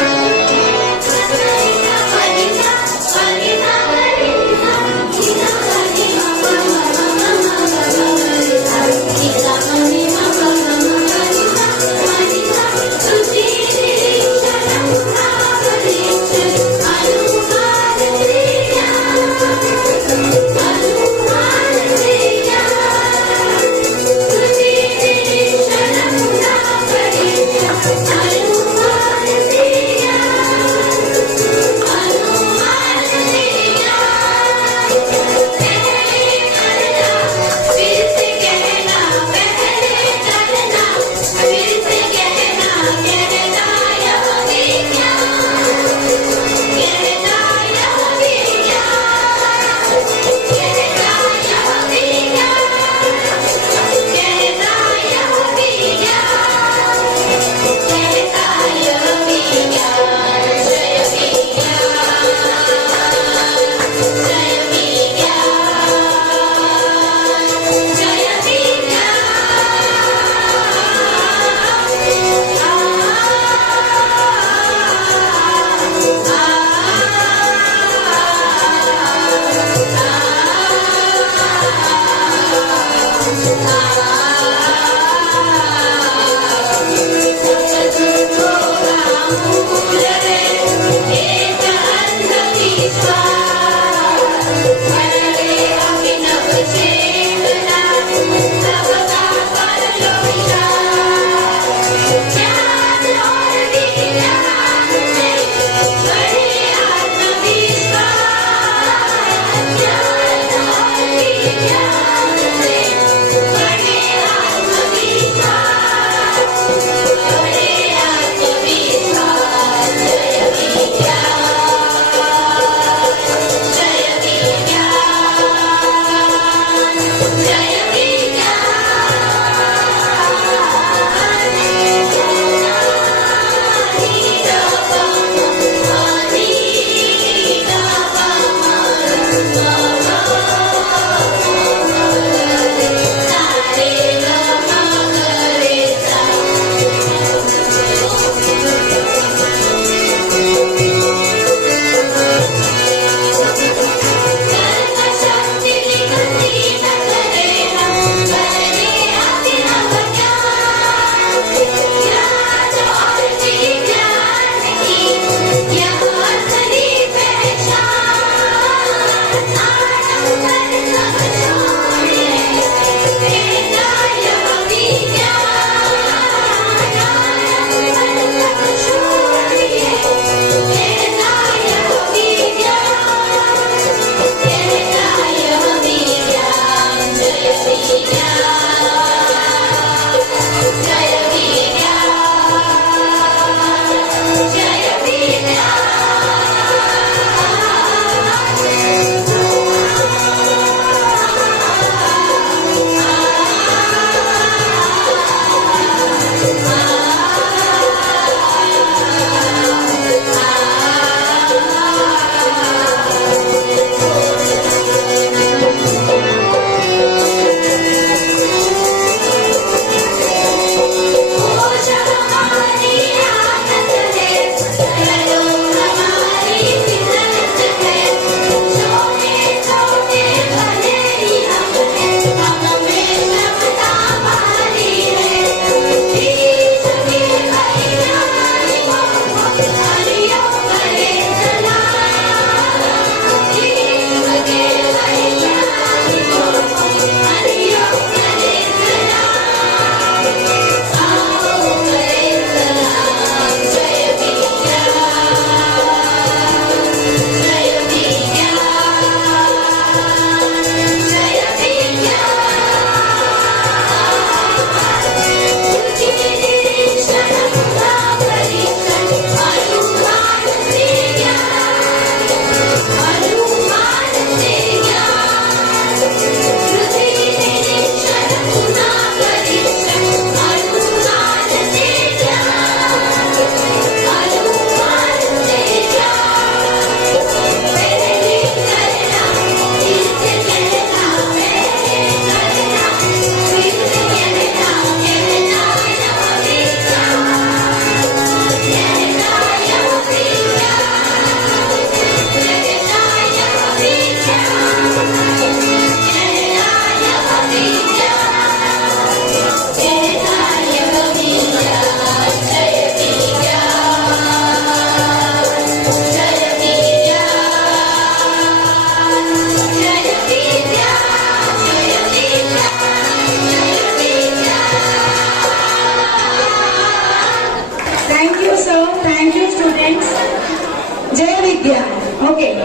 Okay,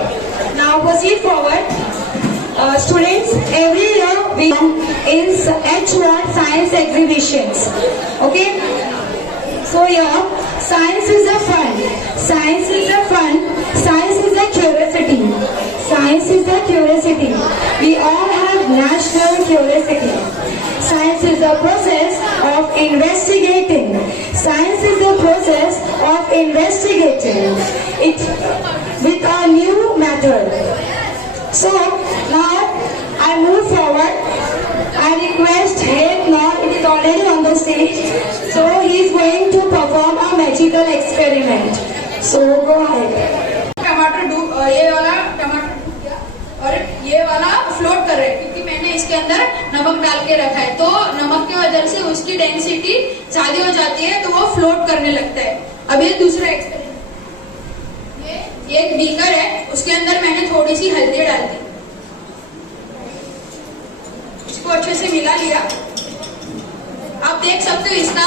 now proceed forward. Students, every year we is H1 science exhibitions. Okay, so here science is a fun. Science is a fun. Science is a curiosity. Science is a curiosity. We all have national curiosity. Science is the process of investigating. Science is the process of investigating it with a new method. So now I move forward. I request Hednor, it is already on the stage. So he is going to perform a magical experiment. So go ahead. टमाटर डूब ये वाला टमाटर डूब गया और ये वाला float कर रहा है क्योंकि मैंने इसके अंदर नमक डाल के रखा है, तो नमक की वजह से उसकी डेंसिटी ज्यादा हो जाती है तो वो फ्लोट करने लगता है। अब ये दूसरा एक्सपेरिमेंट, ये एक बीकर है, उसके अंदर मैंने थोड़ी सी हल्दी डाल दी, इसको अच्छे से मिला लिया। आप देख सकते हो इसका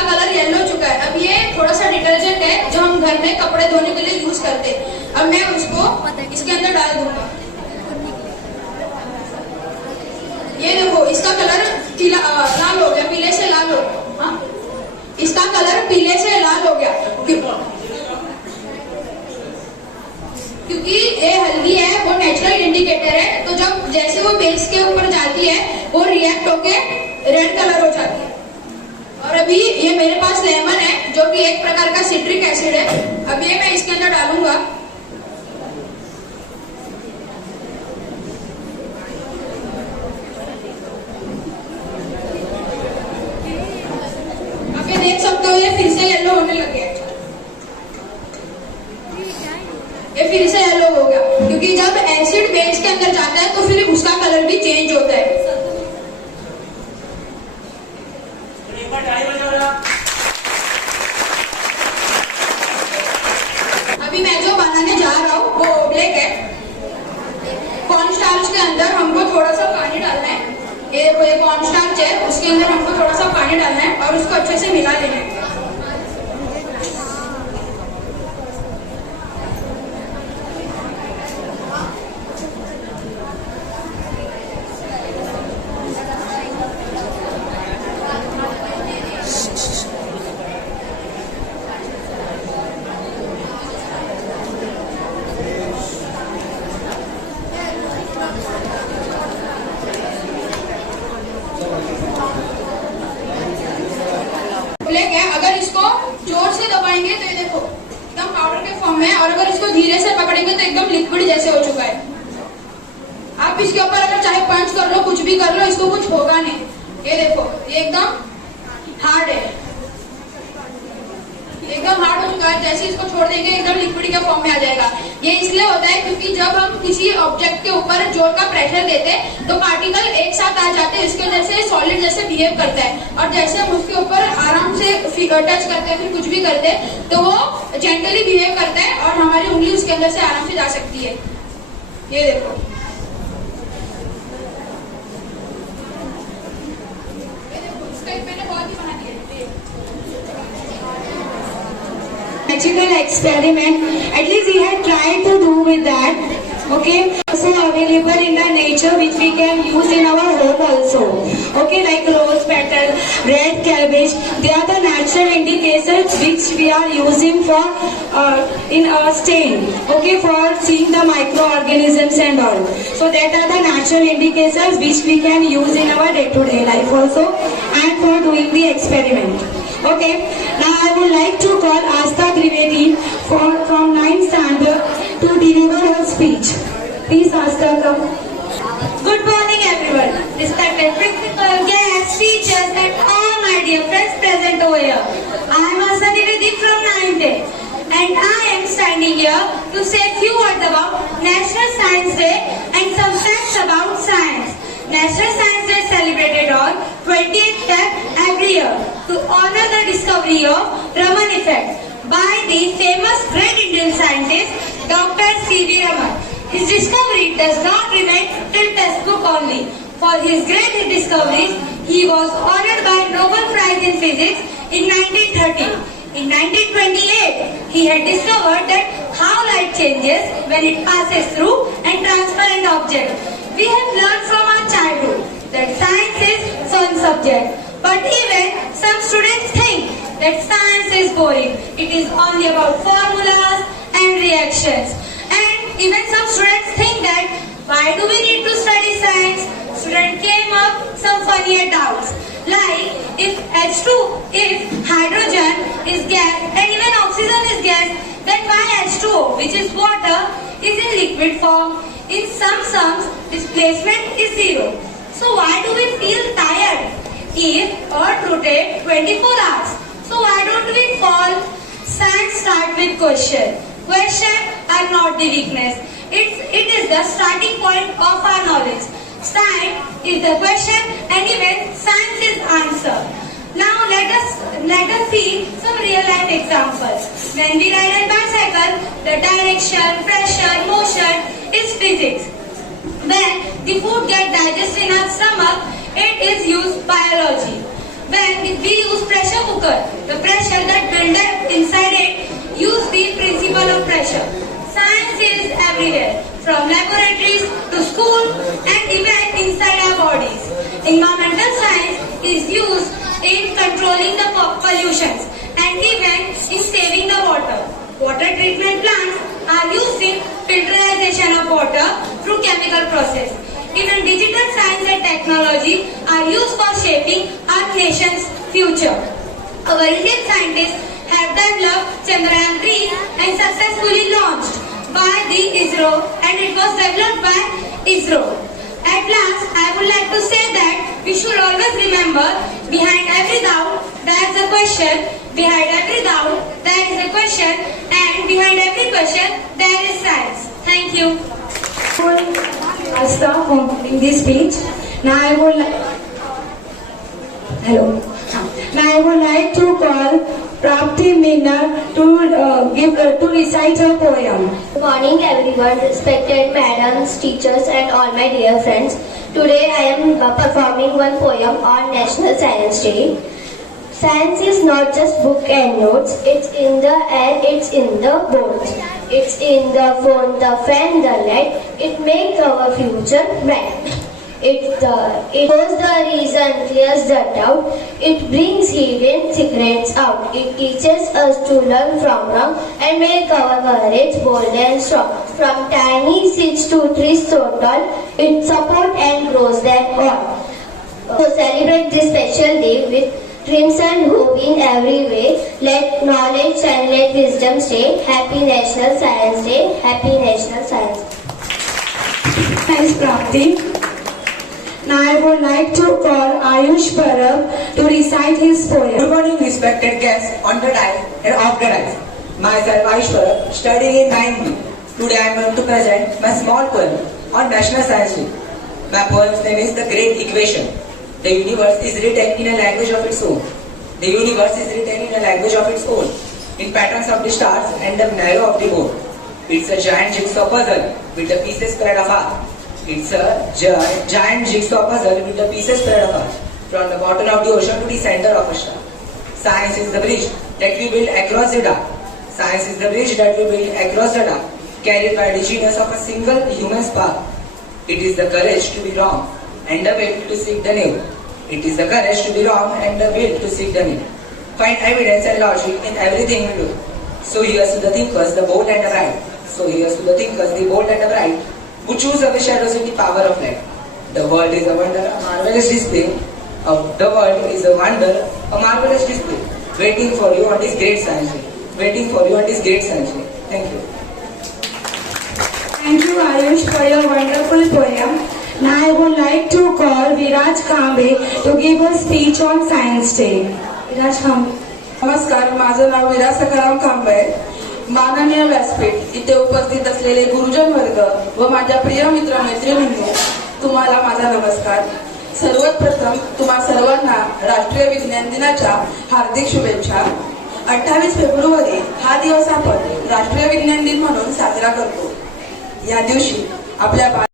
कलर येलो चुका है। अब ये थोड़ा सा डिटर्जेंट है जो हम घर में कपड़े धोने के लिए यूज करते हैं। अब मैं उसको इसके अंदर डाल दूंगा। ये देखो इसका कलर लाल हो गया, पीले से लाल हो गया। हाँ, इसका कलर पीले से लाल हो गया क्योंकि ये हल्दी है, वो नेचुरल इंडिकेटर है, तो जब जैसे वो बेस के ऊपर जाती है वो रिएक्ट होके रेड कलर हो जाती है। और अभी ये मेरे पास लेमन है जो कि एक प्रकार का सिट्रिक एसिड है। अब ये मैं इसके अंदर डालूंगा। अब ये देख सकते हो ये फिर से येलो होने लग गया, ये फिर से येलो हो गया क्योंकि जब एसिड बेस के अंदर जाता है तो फिर उसका कलर भी चेंज होता है। अभी मैं जो बना स्टार्च के अंदर हमको थोड़ा सा पानी डालना है। ये कॉर्न स्टार्च है, उसके अंदर हमको थोड़ा सा पानी डालना है और उसको अच्छे से मिला लेना है। लेके अगर इसको जोर से दबाएंगे तो ये देखो एकदम पाउडर के फॉर्म में है, और अगर इसको धीरे से पकड़ेंगे तो एकदम लिक्विड जैसे हो चुका है। आप इसके ऊपर अगर चाहे पंच कर लो, कुछ भी कर लो, इसको कुछ होगा नहीं। ये देखो ये एकदम हार्ड है, एकदम हार्ड हो चुका है। जैसे इसको छोड़ देंगे एकदम लिक्विड के फॉर्म में आ जाएगा। ये इसलिए होता है क्योंकि जब हम किसी ऑब्जेक्ट के ऊपर जोर का प्रेशर देते हैं तो पार्टिकल एक साथ आ जाते हैं, इसकी वजह से सॉलिड जैसे बिहेव करता है। और जैसे हम उसके ऊपर आराम से टच करते हैं, फिर कुछ भी करते हैं तो वो जेंटली बिहेव करता है और हमारी उंगली उसके अंदर से आराम से जा सकती है। ये देखो इसका एक मैंने बहुत ही बना दिया। Magical experiment, at least he had tried to do with that. Okay, also available in the nature which we can use in our home also. Okay, like rose petal, red cabbage, they are the natural indicators which we are using for in our stain. Okay, for seeing the microorganisms and all. So that are the natural indicators which we can use in our day-to-day life also, and for doing the experiment. Okay, now I would like to call Asta Trivedi from 9th standard to deliver her speech. Please, Asta, come. Good morning, everyone. Respected principal, guests, teachers, and all my dear friends present over here. I am Asta Trivedi from 9th day, and I am standing here to say a few words about National Science Day and some facts about science. National Science Day is celebrated on 28th Feb every year to honor the discovery of Raman effect by the famous great Indian scientist Dr. C.V. Raman. His discovery does not remain till textbook only. For his great discoveries, he was honored by Nobel Prize in Physics in 1930. In 1928, he had discovered that how light changes when it passes through a transparent object. We have learned from our childhood that science is fun subject, but even some students think that science is boring. It is only about formulas and reactions. And even some students think that why do we need to study science? Students came up some funnier doubts. Like if hydrogen is gas and even oxygen is gas, then why H2O, which is water, is in liquid form? In some sums, displacement is zero. So why do we feel tired? If Earth rotates 24 hours, so why don't we fall? Science starts with question. Questions are not the weakness. It is the starting point of our knowledge. Science is the question and even science is answer. Now let us see some real life examples. When we ride a bicycle, the direction, pressure, motion is physics. When the food gets digested in our stomach, it is used biology. When we use pressure cooker, the pressure that builds up inside it use the principle of pressure. Science is everywhere, from laboratories to school and even inside our bodies. Environmental science is used in controlling the pollutions and even in saving the water. Water treatment plants are used in filterization of water through chemical process. Even digital science and technology are used for shaping our nation's future. Our Indian scientists have developed Chandrayaan-3 and successfully launched by the ISRO, and it was developed by ISRO. At last, I would like to say that we should always remember, behind every doubt there is a question, behind every doubt there is a question, and behind every question there is science. Thank you. Asta for this speech. Now I would like to call Prapti Meena to recite her poem. Good morning everyone, respected madams, teachers and all my dear friends. Today I am performing one poem on National Science Day. Science is not just book and notes, it's in the air, it's in the bones. It's in the phone, the fan, the light, it makes our future bright. It knows the reason, clears the doubt. It brings hidden secrets out. It teaches us to learn from wrong and make our courage bold and strong. From tiny seeds to trees so tall, it supports and grows them all. To celebrate this special day with dreams and hope in every way, let knowledge and let wisdom stay. Happy National Science Day. Happy National Science Day. Thanks, Prapti. Now I would like to call Ayush Parab to recite his poem. Good morning, respected guests on the dais and off the dais. Myself Ayush Parab, studying in 9B. Today I am going to present my small poem on National Science Day. My poem's name is The Great Equation. The universe is written in a language of its own. The universe is written in a language of its own, in patterns of the stars and the marrow of the bone. It's a giant jigsaw puzzle with the pieces spread apart. It's a giant jigsaw puzzle with the pieces spread apart, from the bottom of the ocean to the center of a star. Science is the bridge that we build across the dark. Science is the bridge that we build across the dark, carried by the genius of a single human spark. It is the courage to be wrong and the will to seek the new. It is the courage to be wrong and the will to seek the new. Find evidence and logic in everything we do. So here's to the thinkers, the bold and the bright. So here's to the thinkers, the bold and the bright, who choose away shadows in the power of light. The world is a wonder, a marvelous display. The world is a wonder, a marvelous display, waiting for you on this great science day. Waiting for you on this great science day. Thank you. Thank you, Ayush, for your wonderful poem. Now I would like to call Viraj Kambe to give a speech on Science Day. Viraj Kambe. नमस्कार, माझं नाव विराज सखाराम कांबळे आहे. माननीय व्यासपीठ, इथे उपस्थित असलेले गुरुजन वर्ग व माझ्या प्रिय मित्र मैत्रिणींनो, तुम्हाला माझा नमस्कार. सर्वात प्रथम तुम्हा सर्वांना राष्ट्रीय विज्ञान दिनाच्या हार्दिक शुभेच्छा. 28 फेब्रुवारी हा दिवस आपण राष्ट्रीय विज्ञान दिन म्हणून साजरा करतो. या दिवशी आपल्या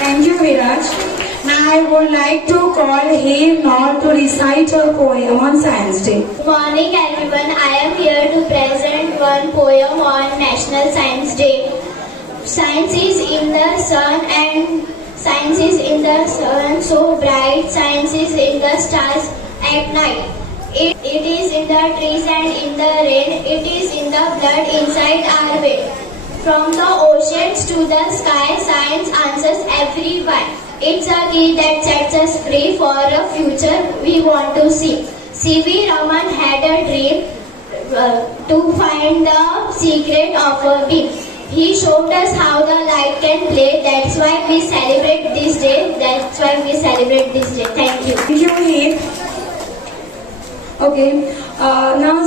Thank you, Viraj. Now I would like to call Heer Noor to recite her poem on Science Day. Good morning everyone. I am here to present one poem on National Science Day. Science is in the sun and science is in the sun so bright. Science is in the stars at night. It is in the trees and in the rain. It is in the blood inside our veins. From the oceans to the sky, science answers everyone. It's a key that sets us free for a future we want to see. C.V. Raman had a dream to find the secret of a beam. He showed us how the light can play. That's why we celebrate this day. Thank you. Thank you, Heath. Okay, now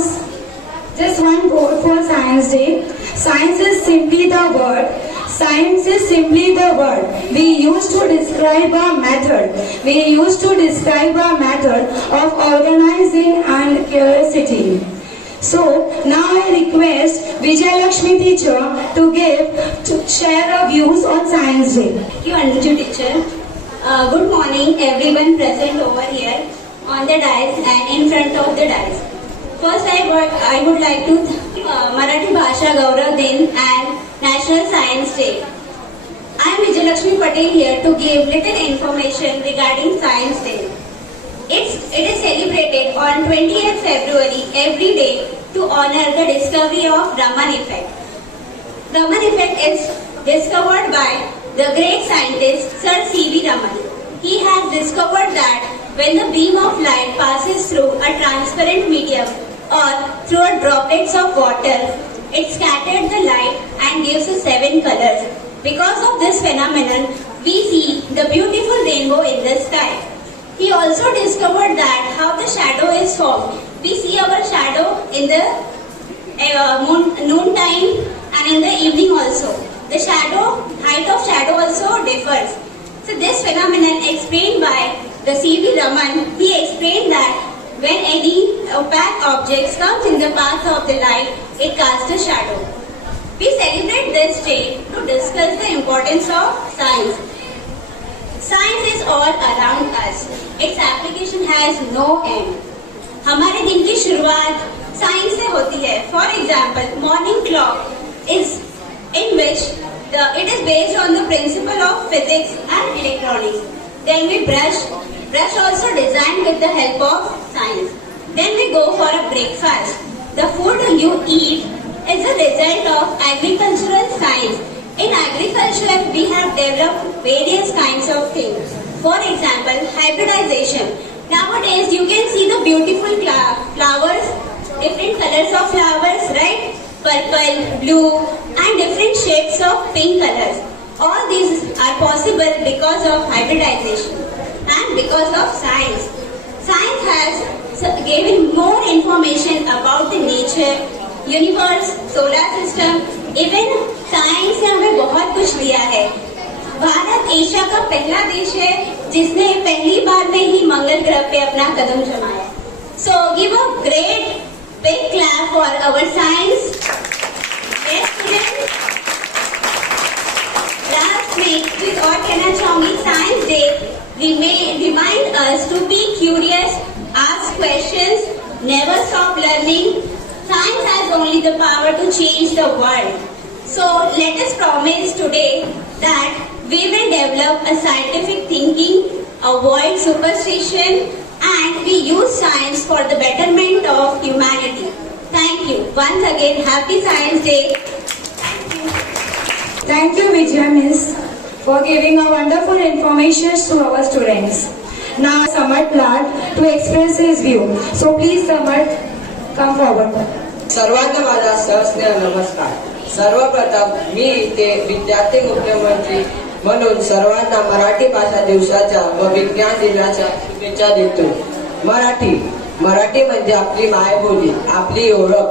just one quote for Science Day. Science is simply the word. Science is simply the word we use to describe a method. We use to describe a method of organizing and curiosity. So now I request Vijayalakshmi teacher to share her views on Science Day. Thank you, Anju teacher. Good morning, everyone present over here on the dais and in front of the dais. First, I would like to thank Marathi Bhasha Gaurav Din and National Science Day. I am Vijayalakshmi Patel here to give little information regarding Science Day. It is celebrated on 20th February every day to honor the discovery of Raman effect. Raman effect is discovered by the great scientist Sir C.V. Raman. He has discovered that when the beam of light passes through a transparent medium or through droplets of water, it scatters the light and gives us 7 colors. Because of this phenomenon, we see the beautiful rainbow in the sky. He also discovered that how the shadow is formed. We see our shadow in the noon time and in the evening also. The height of shadow also differs. So this phenomenon explained by the C.V. Raman, he explained that when any opaque objects comes in the path of the light, it casts a shadow. We celebrate this day to discuss the importance of science. Science is all around us. Its application has no end. हमारे दिन की शुरुआत science से होती है. For example, morning clock is in which it is based on the principle of physics and electronics. Then we brush also designed with the help of science. Then we go for a breakfast. The food you eat is a result of agricultural science. In agriculture, we have developed various kinds of things. For example, hybridization. Nowadays, you can see the beautiful flowers, different colors of flowers, right? Purple, blue, and different shades of pink colors. All these are possible because of hybridization and because of science. Science has given more information about the nature, universe, solar system. Even science ने हमें बहुत कुछ दिया है. Bharat Asia का पहला देश है जिसने पहली बार में ही मंगल ग्रह पे अपना कदम जमाया. So give a great big clap for our science. Yes, students. Last week we thought Kenachongi Science Day remind us to be curious, ask questions, never stop learning. Science has only the power to change the world. So let us promise today that we will develop a scientific thinking, avoid superstition, and we use science for the betterment of humanity. Thank you. Once again, happy Science Day. Thank you, Vijaya Miss, for giving a wonderful information to our students. Now, Samart Plat to express his view. So please, Samart, come forward. सर्वांना माझा सहस्नेह नमस्कार. सर्वप्रथम मी इथे विद्यार्थी मुख्यमंत्री म्हणून सर्वांना मराठी भाषा दिवसाच्या व विज्ञान दिनाच्या शुभेच्छा देतो. मराठी म्हणजे आपली मायबोली, आपली ओळख,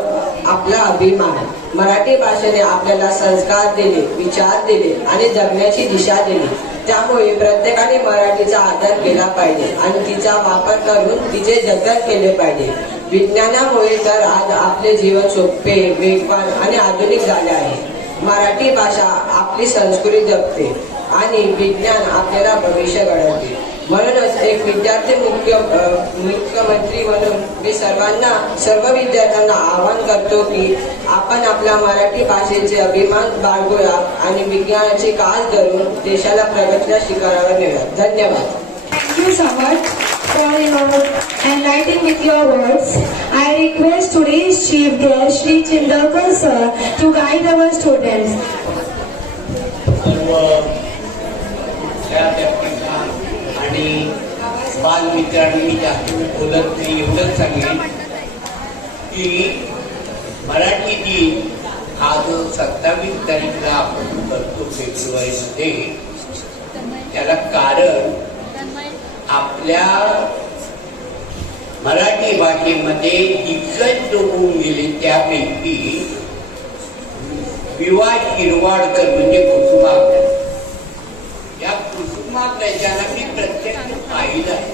आपला अभिमान. मराठी भाषेने आपल्याला संस्कार दिले, विचार दिले आणि जगण्याची दिशा दिली. त्यामुळे प्रत्येकाने मराठीचा आदर केला पाहिजे आणि तिचा वापर करून तिचे जतन केले पाहिजे. विज्ञानामुळे तर आज आपले जीवन सोपे, वेगवान आणि आधुनिक झाले आहे. मराठी भाषा आपली संस्कृती जपते आणि विज्ञान आपल्याला भविष्य घडवते. म्हणूनच एक विद्यार्थी मुख्यमंत्री म्हणून मी सर्व विद्यार्थ्यांना आवाहन करतो की आपण आपल्या मराठी भाषेचे अभिमान बाळगूया आणि विज्ञानाची कास धरून देशाला प्रगतीच्या शिखरावर नेऊया. धन्यवाद. Thank you, Samart, for enlightening with your words. I request today's chief guest, Shri Chindalkar sir, to guide our students. सर्व बालमित्रांनी मी जास्त बोलत नाही, एवढंच सांगेन की मराठी दिन हा जो 27 तारीखला आपण करतो फेब्रुवारीमध्ये, त्याला कारण आपल्या मराठी भाषेमध्ये दिग्गज होऊन गेले त्यापैकी विवा शिरवाडकर म्हणजे कुसुमाग्रज. या कुसुमाग्रजांना मी प्रत्यक्ष पाहिलं आहे.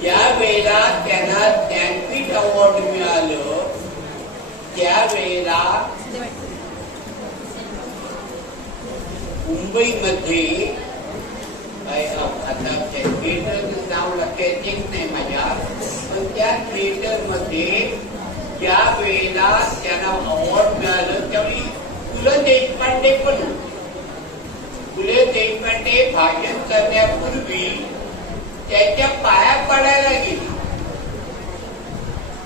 ज्यावेळेला त्यांना ज्ञानपीठ अवॉर्ड मिळालं त्यावेळेला मुंबईमध्ये आता थिएटरचं नाव लक्षात येत नाही माझ्या, पण त्या थिएटरमध्ये ज्या वेळेला त्यांना अवॉर्ड मिळालं त्यावेळी पु ल देशपांडे पण होते. पु ल देशपांडे भाषण करण्यापूर्वी त्याच्या पाया पडायला गेले.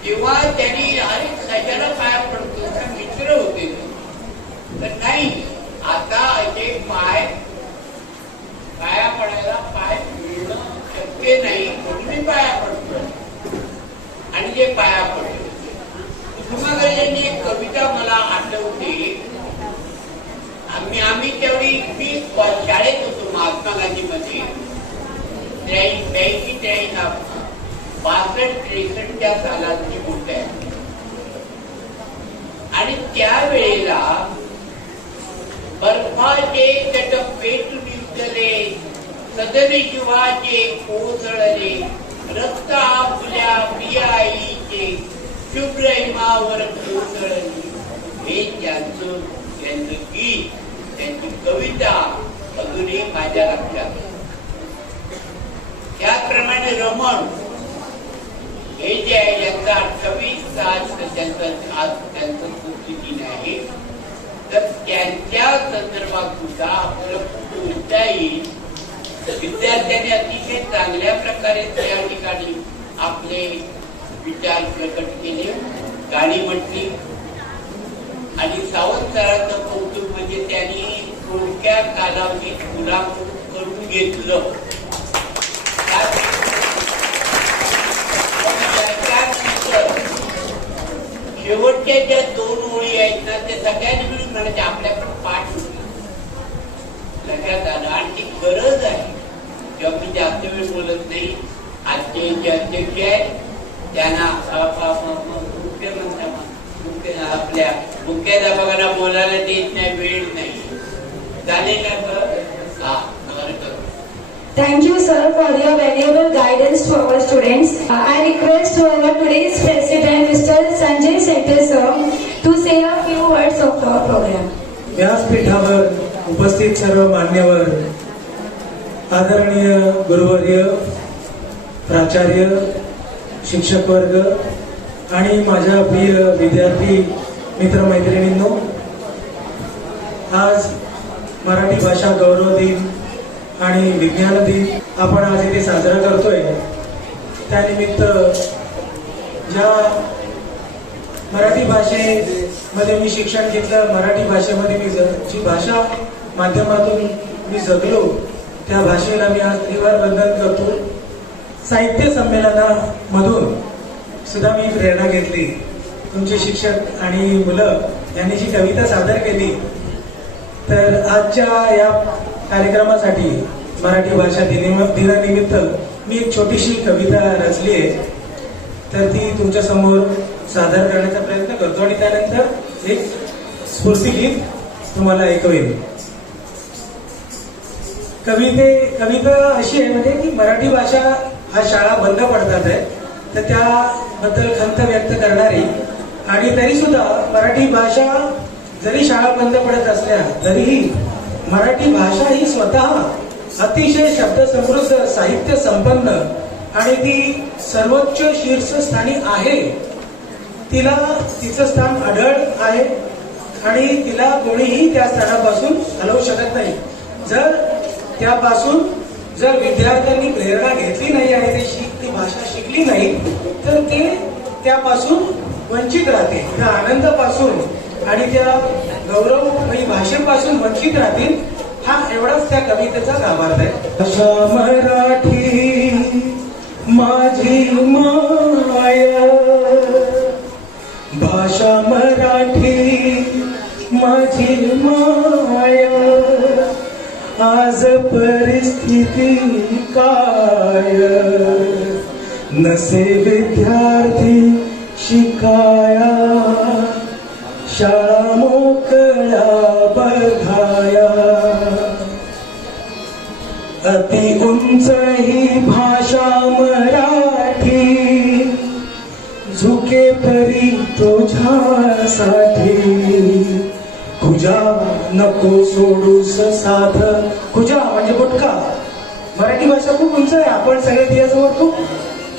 तेव्हा त्यांनी अरे कशाला पाया पडतो, मित्र होते तर नाही, आता असे पाया पडायला पाय मिळणं शक्य नाही म्हणून मी पाया पडतो. आणि जे पाया पडले कुसुमाग्रजांनी एक कविता मला आठवते. आम्ही त्यावेळी मी शाळेत होतो महात्मा गांधी मध्ये 62-63 सालाची गोष्ट आहे. आणि त्यावेळेला बर्फाचे तट पेटून निघले, सदन शिवाचे कोसळले, रक्त आपल्या प्रिया आईचे शुभ्र हिमावर कोसळले. हे त्यांचं गीत, त्यांची कविता अजूनही माझ्या लक्षात. त्याप्रमाणे रमण हे जे आहे यांचा 28 तास त्यांचं दिन आहे. तर त्यांच्या संदर्भात सुद्धा आपल्याला बोलता येईल. विद्यार्थ्यांनी अतिशय चांगल्या प्रकारे त्या ठिकाणी आपले विचार प्रकट केले, गाणी म्हटली. आणि सावंत सरांचं कौतुक म्हणजे त्यांनी थोडक्या कालावधीत मुलांकडून करून घेतलं. शेवटच्या ज्या 2 ओळी आहेत ना त्या सगळ्यांनी मिळून म्हणायचे आपल्याकडे पाठ होती, लक्षात आलं. आणि ती गरज आहे. जेव्हा मी जास्त वेळ बोलत नाही, आजचे जे अध्यक्ष आहेत त्यांना आपल्या मुख्याध्यापकांना बोलायला देत नाही, वेळ नाही. चालेल का? Thank you, sir, for your valuable guidance to our students. I request to our today's president, Mr. Sanjay Shetty, sir, to say a few words of our program. व्यासपीठावर उपस्थित सर्व मान्यवर, आदरणीय गुरुवर्य, प्राचार्य, शिक्षक वर्ग आणि माझ्या प्रिय विद्यार्थी मित्रमैत्रिणींनो, आज मराठी भाषा गौरव दिन आणि विज्ञान दिन आपण आज इथे साजरा करतोय. त्यानिमित्त ज्या मराठी भाषेमध्ये मी शिक्षण घेतलं, मराठी भाषेमध्ये मी जी भाषा माध्यमातून मी जगलो त्या भाषेला मी आज त्रिवार वंदन करतो. साहित्य संमेलनामधून सुद्धा मी प्रेरणा घेतली. तुमचे शिक्षक आणि मुलं यांनी जी कविता सादर केली, तर आजच्या या कार्यक्रमासाठी मराठी भाषा दिनानिमित्त मी एक छोटीशी कविता रचली आहे. तर ती तुमच्या समोर सादर करण्याचा प्रयत्न करतो आणि त्यानंतर एक स्फूर्तिगीत तुम्हाला ऐकवेल. कविता अशी आहे म्हणजे की मराठी भाषा हा शाळा बंद पडतात आहे, तर त्याबद्दल खंत व्यक्त करणारी. आणि तरी सुद्धा मराठी भाषा जरी शाळा बंद पडत असल्या तरीही मराठी भाषा ही स्वतः अतिशय शब्दसमृद्ध, साहित्य संपन्न आणि ती सर्वोच्च शीर्षस्थानी आहे. तिला तिचं स्थान आढळ आहे आणि तिला कोणीही त्या स्थानापासून हलवू शकत नाही. जर विद्यार्थ्यांनी प्रेरणा घेतली नाही आणि ती भाषा शिकली नाही तर ते त्यापासून वंचित राहते. त्या आनंदापासून आणि त्या गौरवमयी भाषेपासून वंचित राहतील. हा एवढाच त्या कवितेचा गाभार्थ आहे. भाषा मराठी माझी माया, भाषा मराठी माझी माया, आज परिस्थिती काय, नसे विद्यार्थी शिकाया, शाळा मोकळ्या बघाया, अति उंच ही भाषा मराठी, झुके परी तुझ्यासाठी, खुजा नको सोडूस साध. खुजा म्हणजे गुटखा. मराठी भाषा खूप उंच आहे, आपण सगळे तिच्यासमोर खूप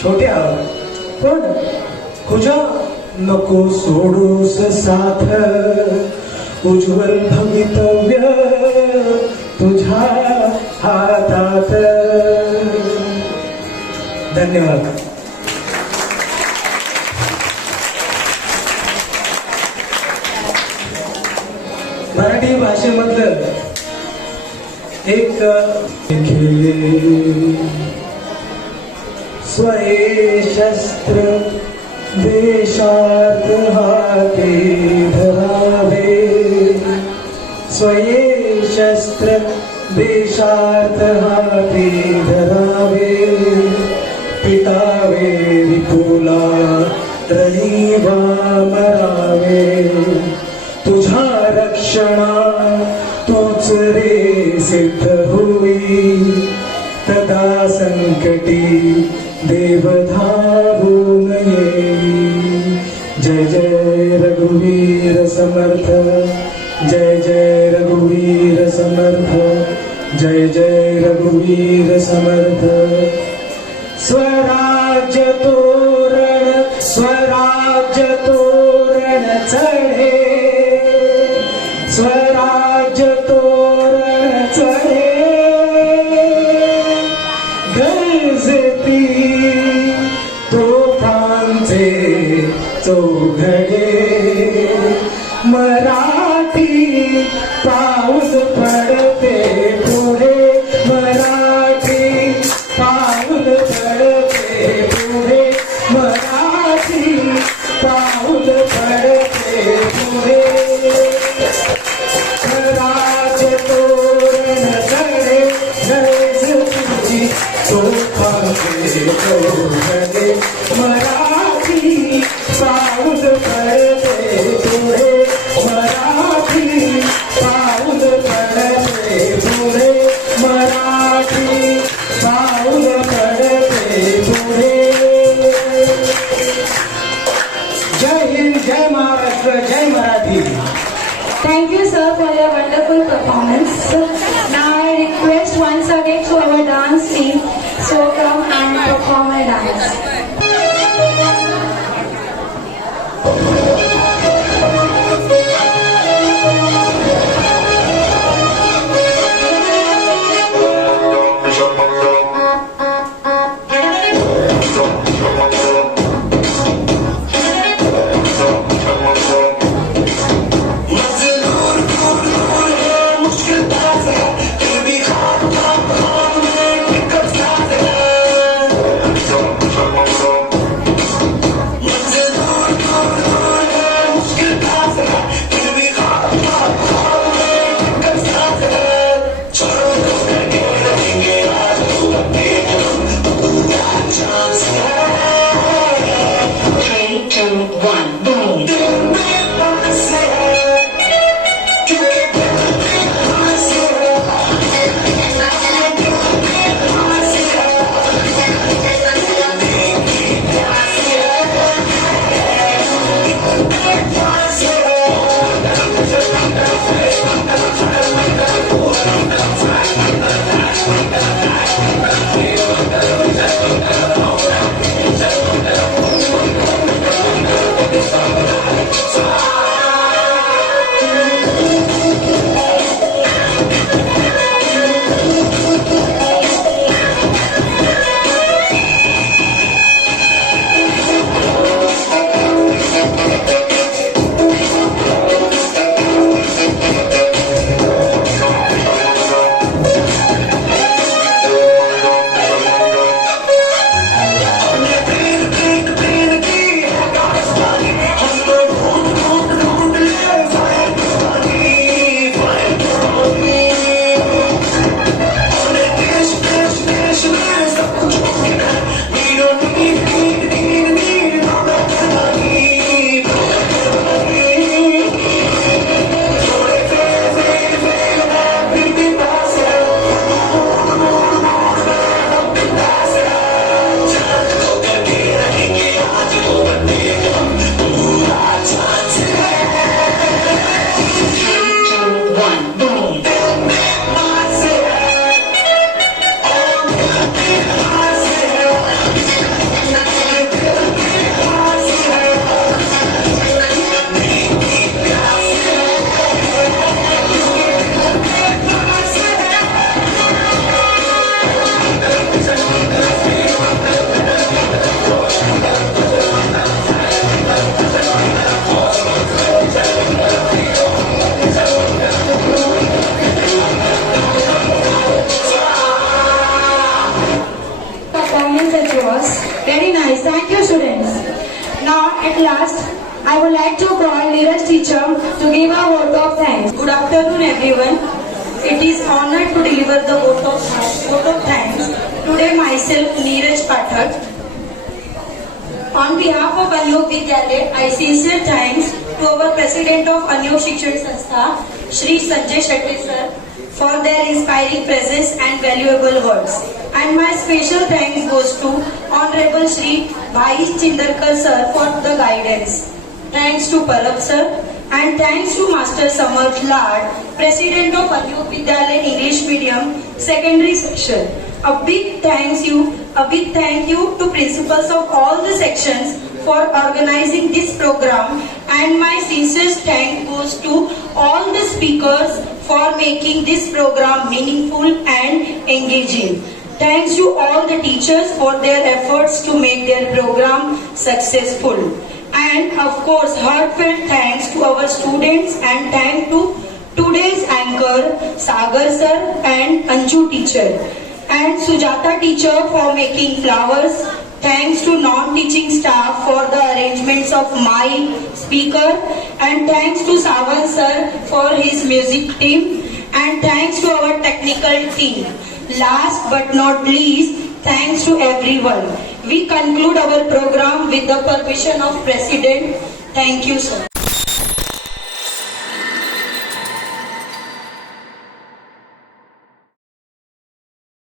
छोटे आहोत, पण खुजा नको सोडूस साथ, उज्ज्वल भवितव्य तुझ्या हातात. धन्यवाद. मराठी भाषेमधलं एक स्वये शस्त्र देशार्थ हाती धरावे, स्वये शस्त्र देशार्थ हाती धरावे, पिटावे विपुला रणीवा मरावे, तुझ्या रक्षणा तोच रे सिद्ध होई, तदा संकटी देव धावून येई. जय जय रघुवीर समर्थ, जय जय रघुवीर समर्थ, जय जय रघुवीर समर्थ. स्वराज्य तोरण स्वराज्य तोरण चढे, स्वराज्य तोरण चढे, गरजती तोफांचे चौघडे, मराठी पाऊस पडते पुढे, मराठी पाऊल पडते पुढे, मराठी पाऊल पडते पुढे. स्वराज्य तोरण चढे, गरजती तोफांचे चौघडे, मराठी पाऊल पडते पुढे, मराठी पाऊल पडते पुढे, मराठी पाऊल पडते पुढे. जय हिंद, जय महाराष्ट्र, जय Marathi. Thank you, sir, for your wonderful performance. Now I request once again to our dance team to come and perform a dance. Come on. last, I would like to call Neeraj teacher to give a vote of thanks. Good afternoon, everyone. It is honor to deliver the vote of thanks. Today, myself, Neeraj Pathak. On behalf of Anyog Vidyalaya, I sincere thanks to our President of Anyog Shikshan Sanstha, Shri Sanjay Shetty sir, for their inspiring presence and valuable words. And my special thanks goes to Honorable Shri Bhai Chindarkar sir for the guidance. Thanks to Parab sir and thanks to Master Samarth Lad, President of Anyog Vidyalaya English Medium Secondary Section. A big thank you to principals of all the sections for organizing this program, and my sincere thanks goes to all the speakers for making this program meaningful and engaging. Thanks to all the teachers for their efforts to make their program successful. And of course, heartfelt thanks to our students and thanks to today's anchor Sagar sir and Anju teacher. And Sujata teacher for making flowers. Thanks to non-teaching staff for the arrangements of my speaker. And thanks to Savan sir for his music team. And thanks to our technical team. Last but not least, thanks to everyone. We conclude our program with the permission of President. Thank you, sir.